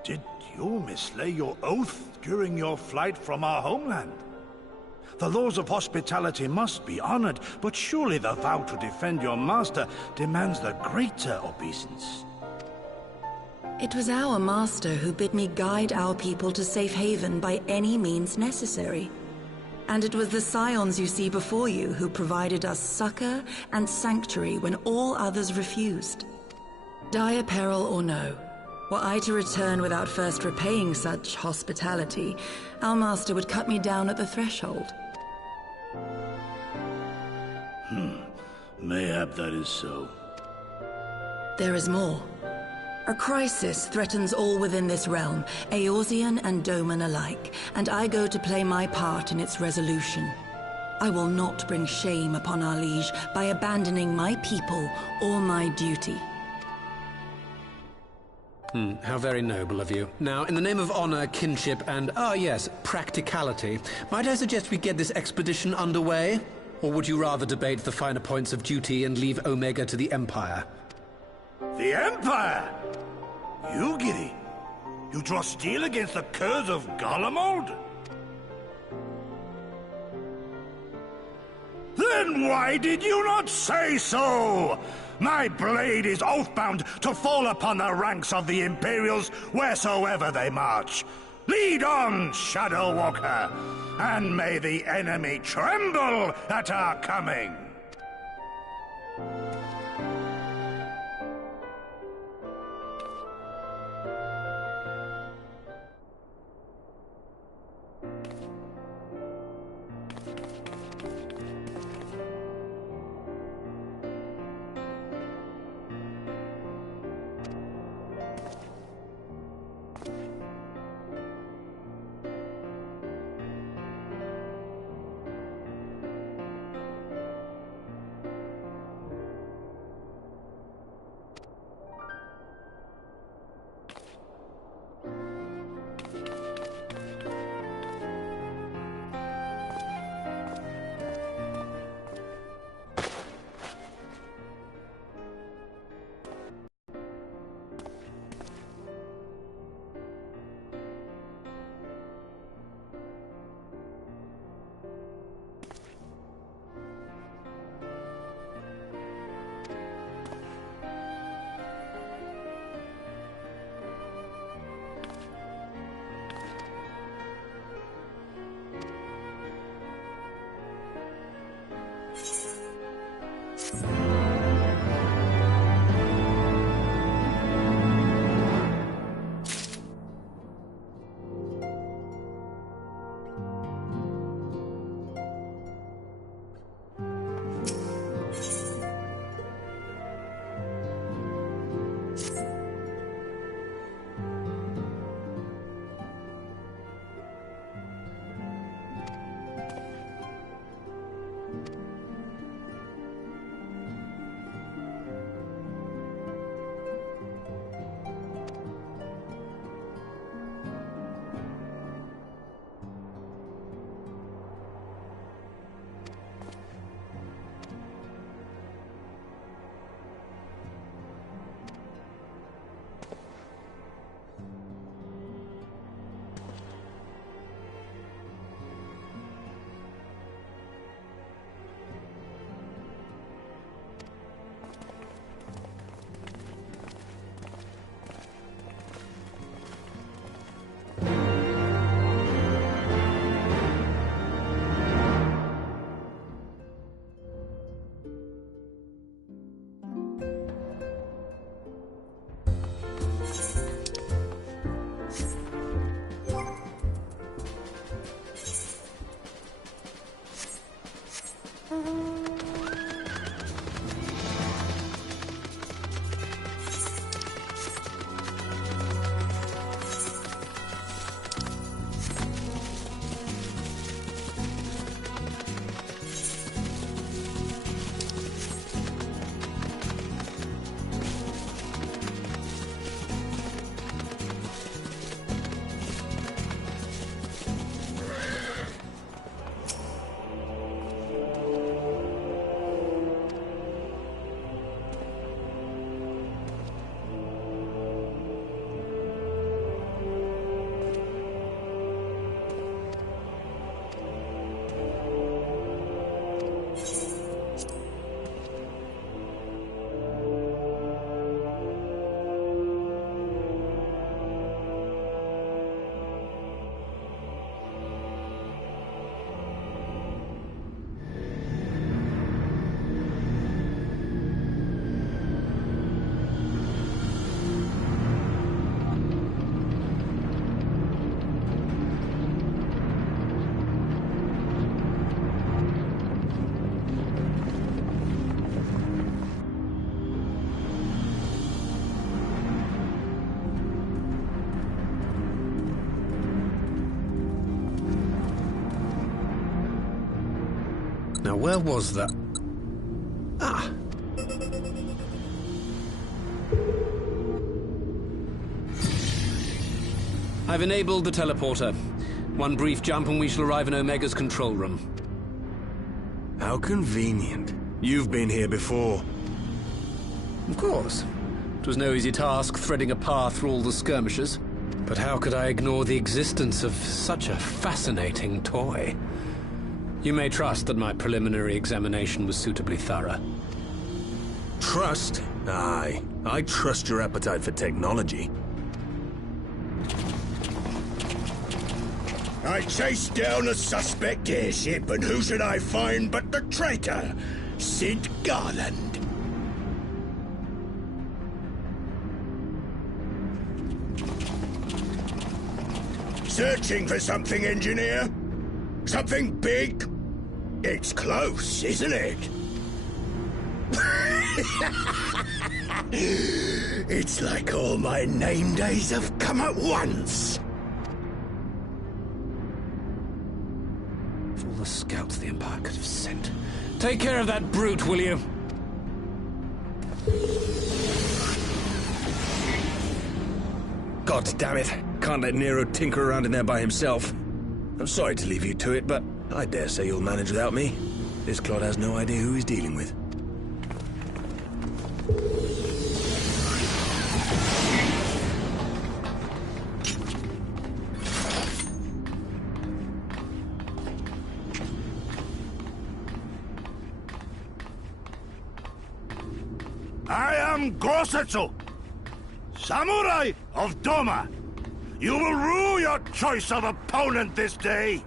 Did you mislay your oath during your flight from our homeland? The laws of hospitality must be honored, but surely the vow to defend your master demands the greater obeisance. It was our master who bid me guide our people to safe haven by any means necessary. And it was the Scions you see before you who provided us succor and sanctuary when all others refused. Dire peril or no, were I to return without first repaying such hospitality, our master would cut me down at the threshold. Mayhap that is so. There is more. A crisis threatens all within this realm, Eorzean and Doman alike, and I go to play my part in its resolution. I will not bring shame upon our liege by abandoning my people or my duty. How very noble of you. Now, in the name of honor, kinship, and, yes, practicality, might I suggest we get this expedition underway? Or would you rather debate the finer points of duty and leave Omega to the Empire? The Empire? Yugiri? You draw steel against the curse of Garlemald? Then why did you not say so? My blade is oath-bound to fall upon the ranks of the Imperials wheresoever they march. Lead on, Shadow Walker, and may the enemy tremble at our coming. Now, where was that? Ah! I've enabled the teleporter. One brief jump and we shall arrive in Omega's control room. How convenient. You've been here before. Of course. It was no easy task threading a path through all the skirmishes. But how could I ignore the existence of such a fascinating toy? You may trust that my preliminary examination was suitably thorough. Trust? Aye. I trust your appetite for technology. I chased down a suspect airship, and who should I find but the traitor, Sid Garland. Searching for something, engineer? Something big? It's close, isn't it? It's like all my name days have come at once. For all the scouts the Empire could have sent. Take care of that brute, will you? God damn it. Can't let Nero tinker around in there by himself. I'm sorry to leave you to it, but I dare say you'll manage without me. This clod has no idea who he's dealing with. I am Gosetsu, Samurai of Doma. You will rue your choice of opponent this day.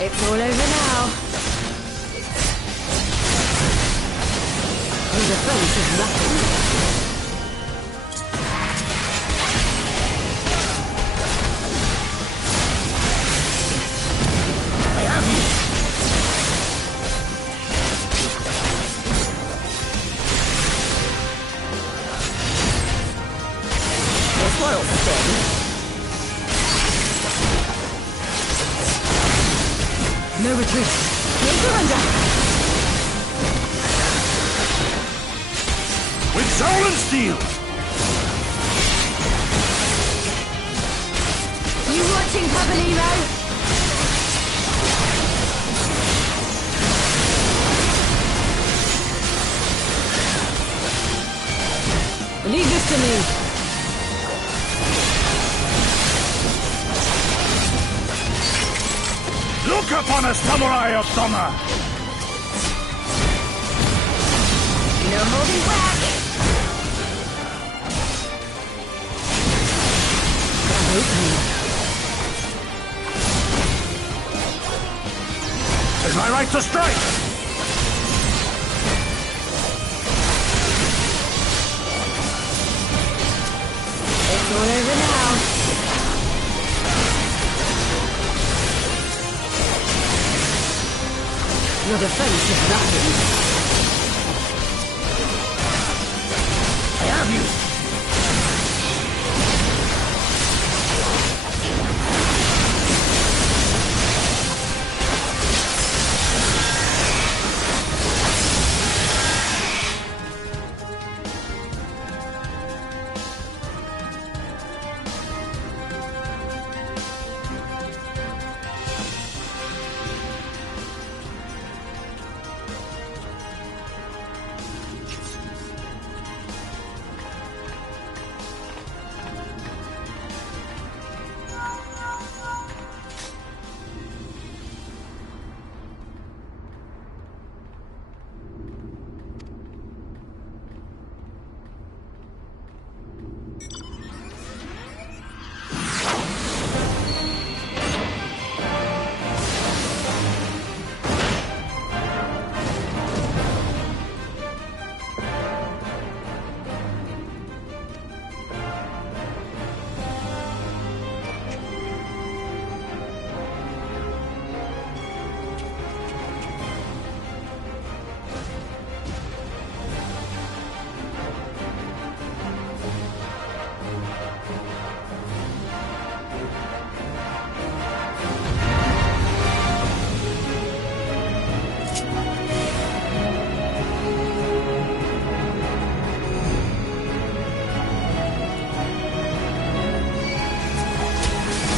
It's all over now. The defense is nothing. I have you. This one'll sting. No retreat. No surrender. With soul and steel. You watching, Pabalino? Leave this to me. Look upon a samurai of Doma! No holding back! It's my right to strike! It's all over now. Your defense is nothing. I have you.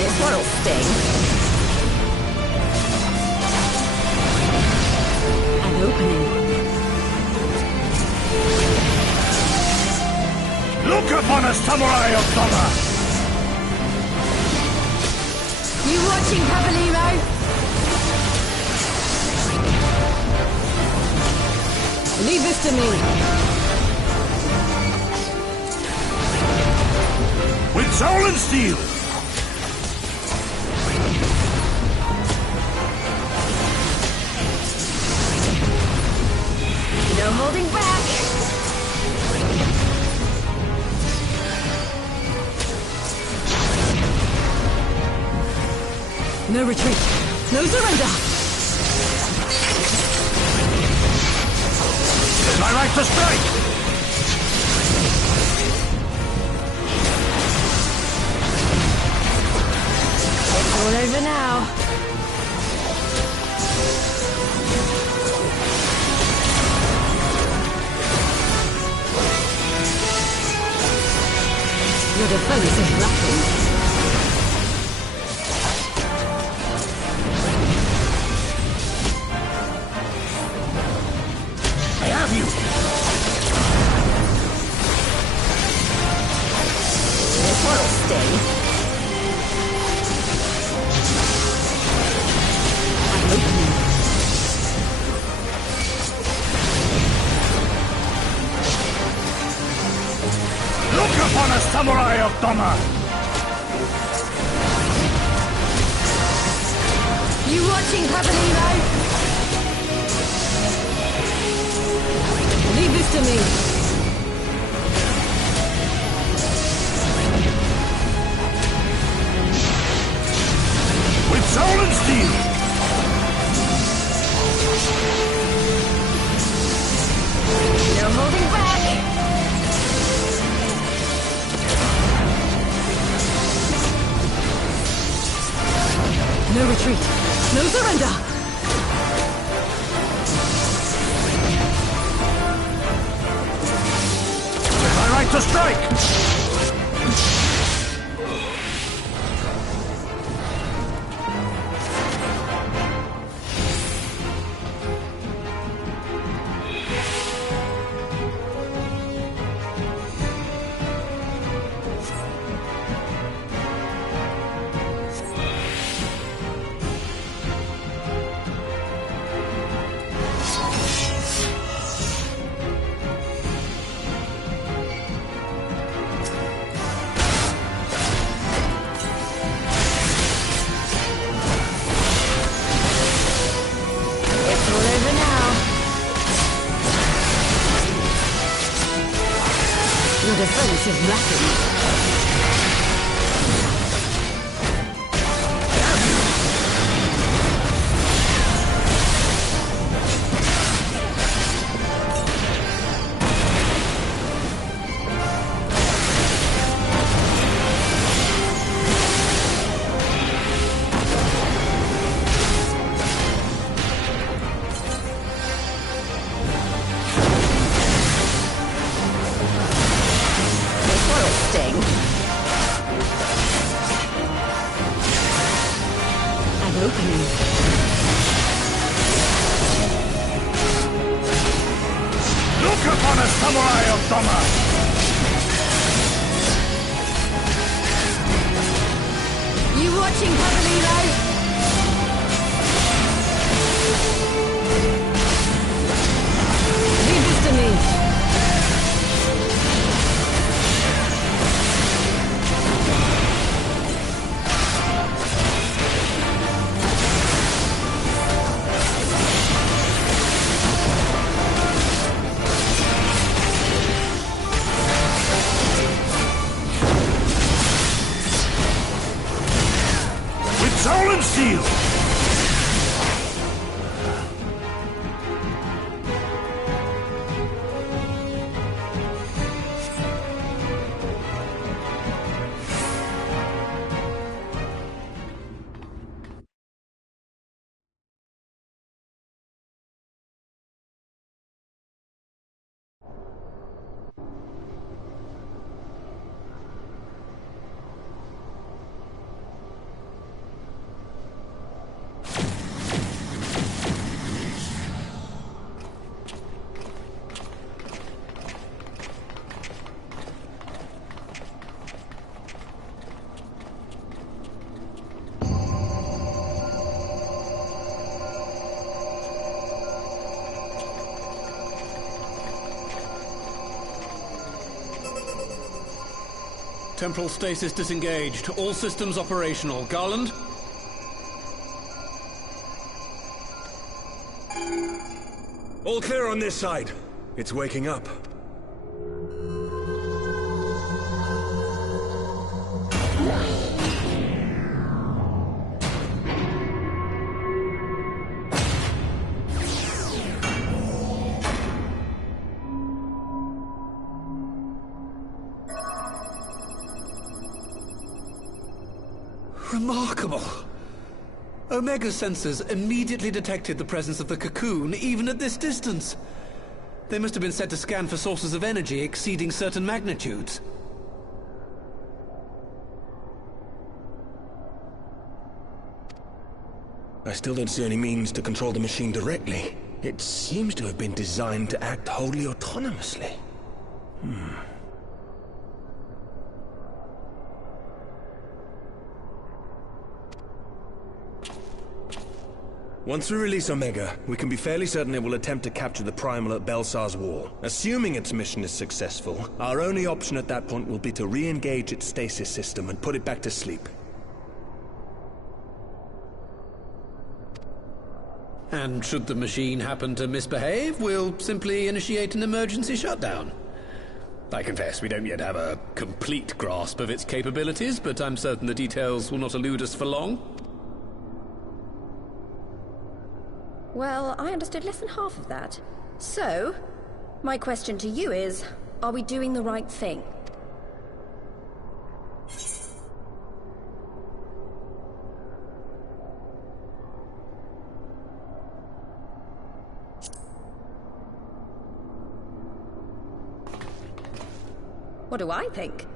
This one'll sting. An opening. Look upon us, samurai of Donna! You watching, Papalymo? Leave this to me. With soul and steel! No holding back. No retreat. No surrender. It's my right to strike! It's all over now. Your defense is lacking. I have you! This one'll sting. An opening. Look upon us, samurai of Donna! You watching, Papalymo? Leave this to me. With soul and steel! No holding back. No retreat. No surrender. My right to strike! Your defense is lacking. Look upon us, samurai of Doma! You watching, Papalymo? Leave this to me. Soul and steel! Temporal stasis disengaged. All systems operational. Garland? All clear on this side. It's waking up. Remarkable. Omega sensors immediately detected the presence of the cocoon, even at this distance. They must have been set to scan for sources of energy exceeding certain magnitudes. I still don't see any means to control the machine directly. It seems to have been designed to act wholly autonomously. Once we release Omega, we can be fairly certain it will attempt to capture the Primal at Belsar's Wall. Assuming its mission is successful, our only option at that point will be to re-engage its stasis system and put it back to sleep. And should the machine happen to misbehave, we'll simply initiate an emergency shutdown. I confess we don't yet have a complete grasp of its capabilities, but I'm certain the details will not elude us for long. Well, I understood less than half of that. So, my question to you is, are we doing the right thing? What do I think?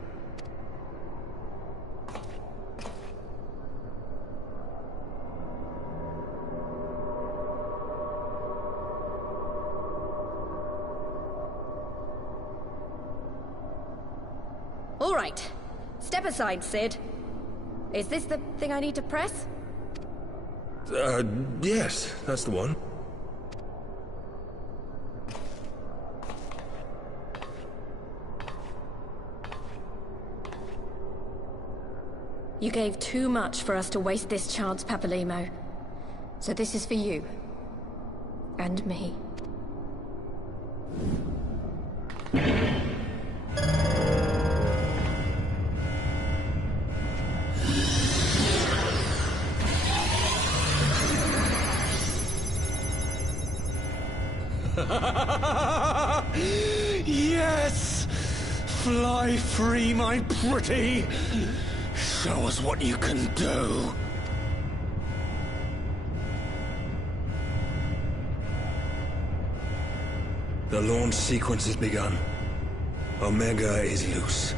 All right. Step aside, Sid. Is this the thing I need to press? Yes, that's the one. You gave too much for us to waste this chance, Papalimo. So this is for you. And me. Yes! Fly free, my pretty! Show us what you can do! The launch sequence has begun. Omega is loose.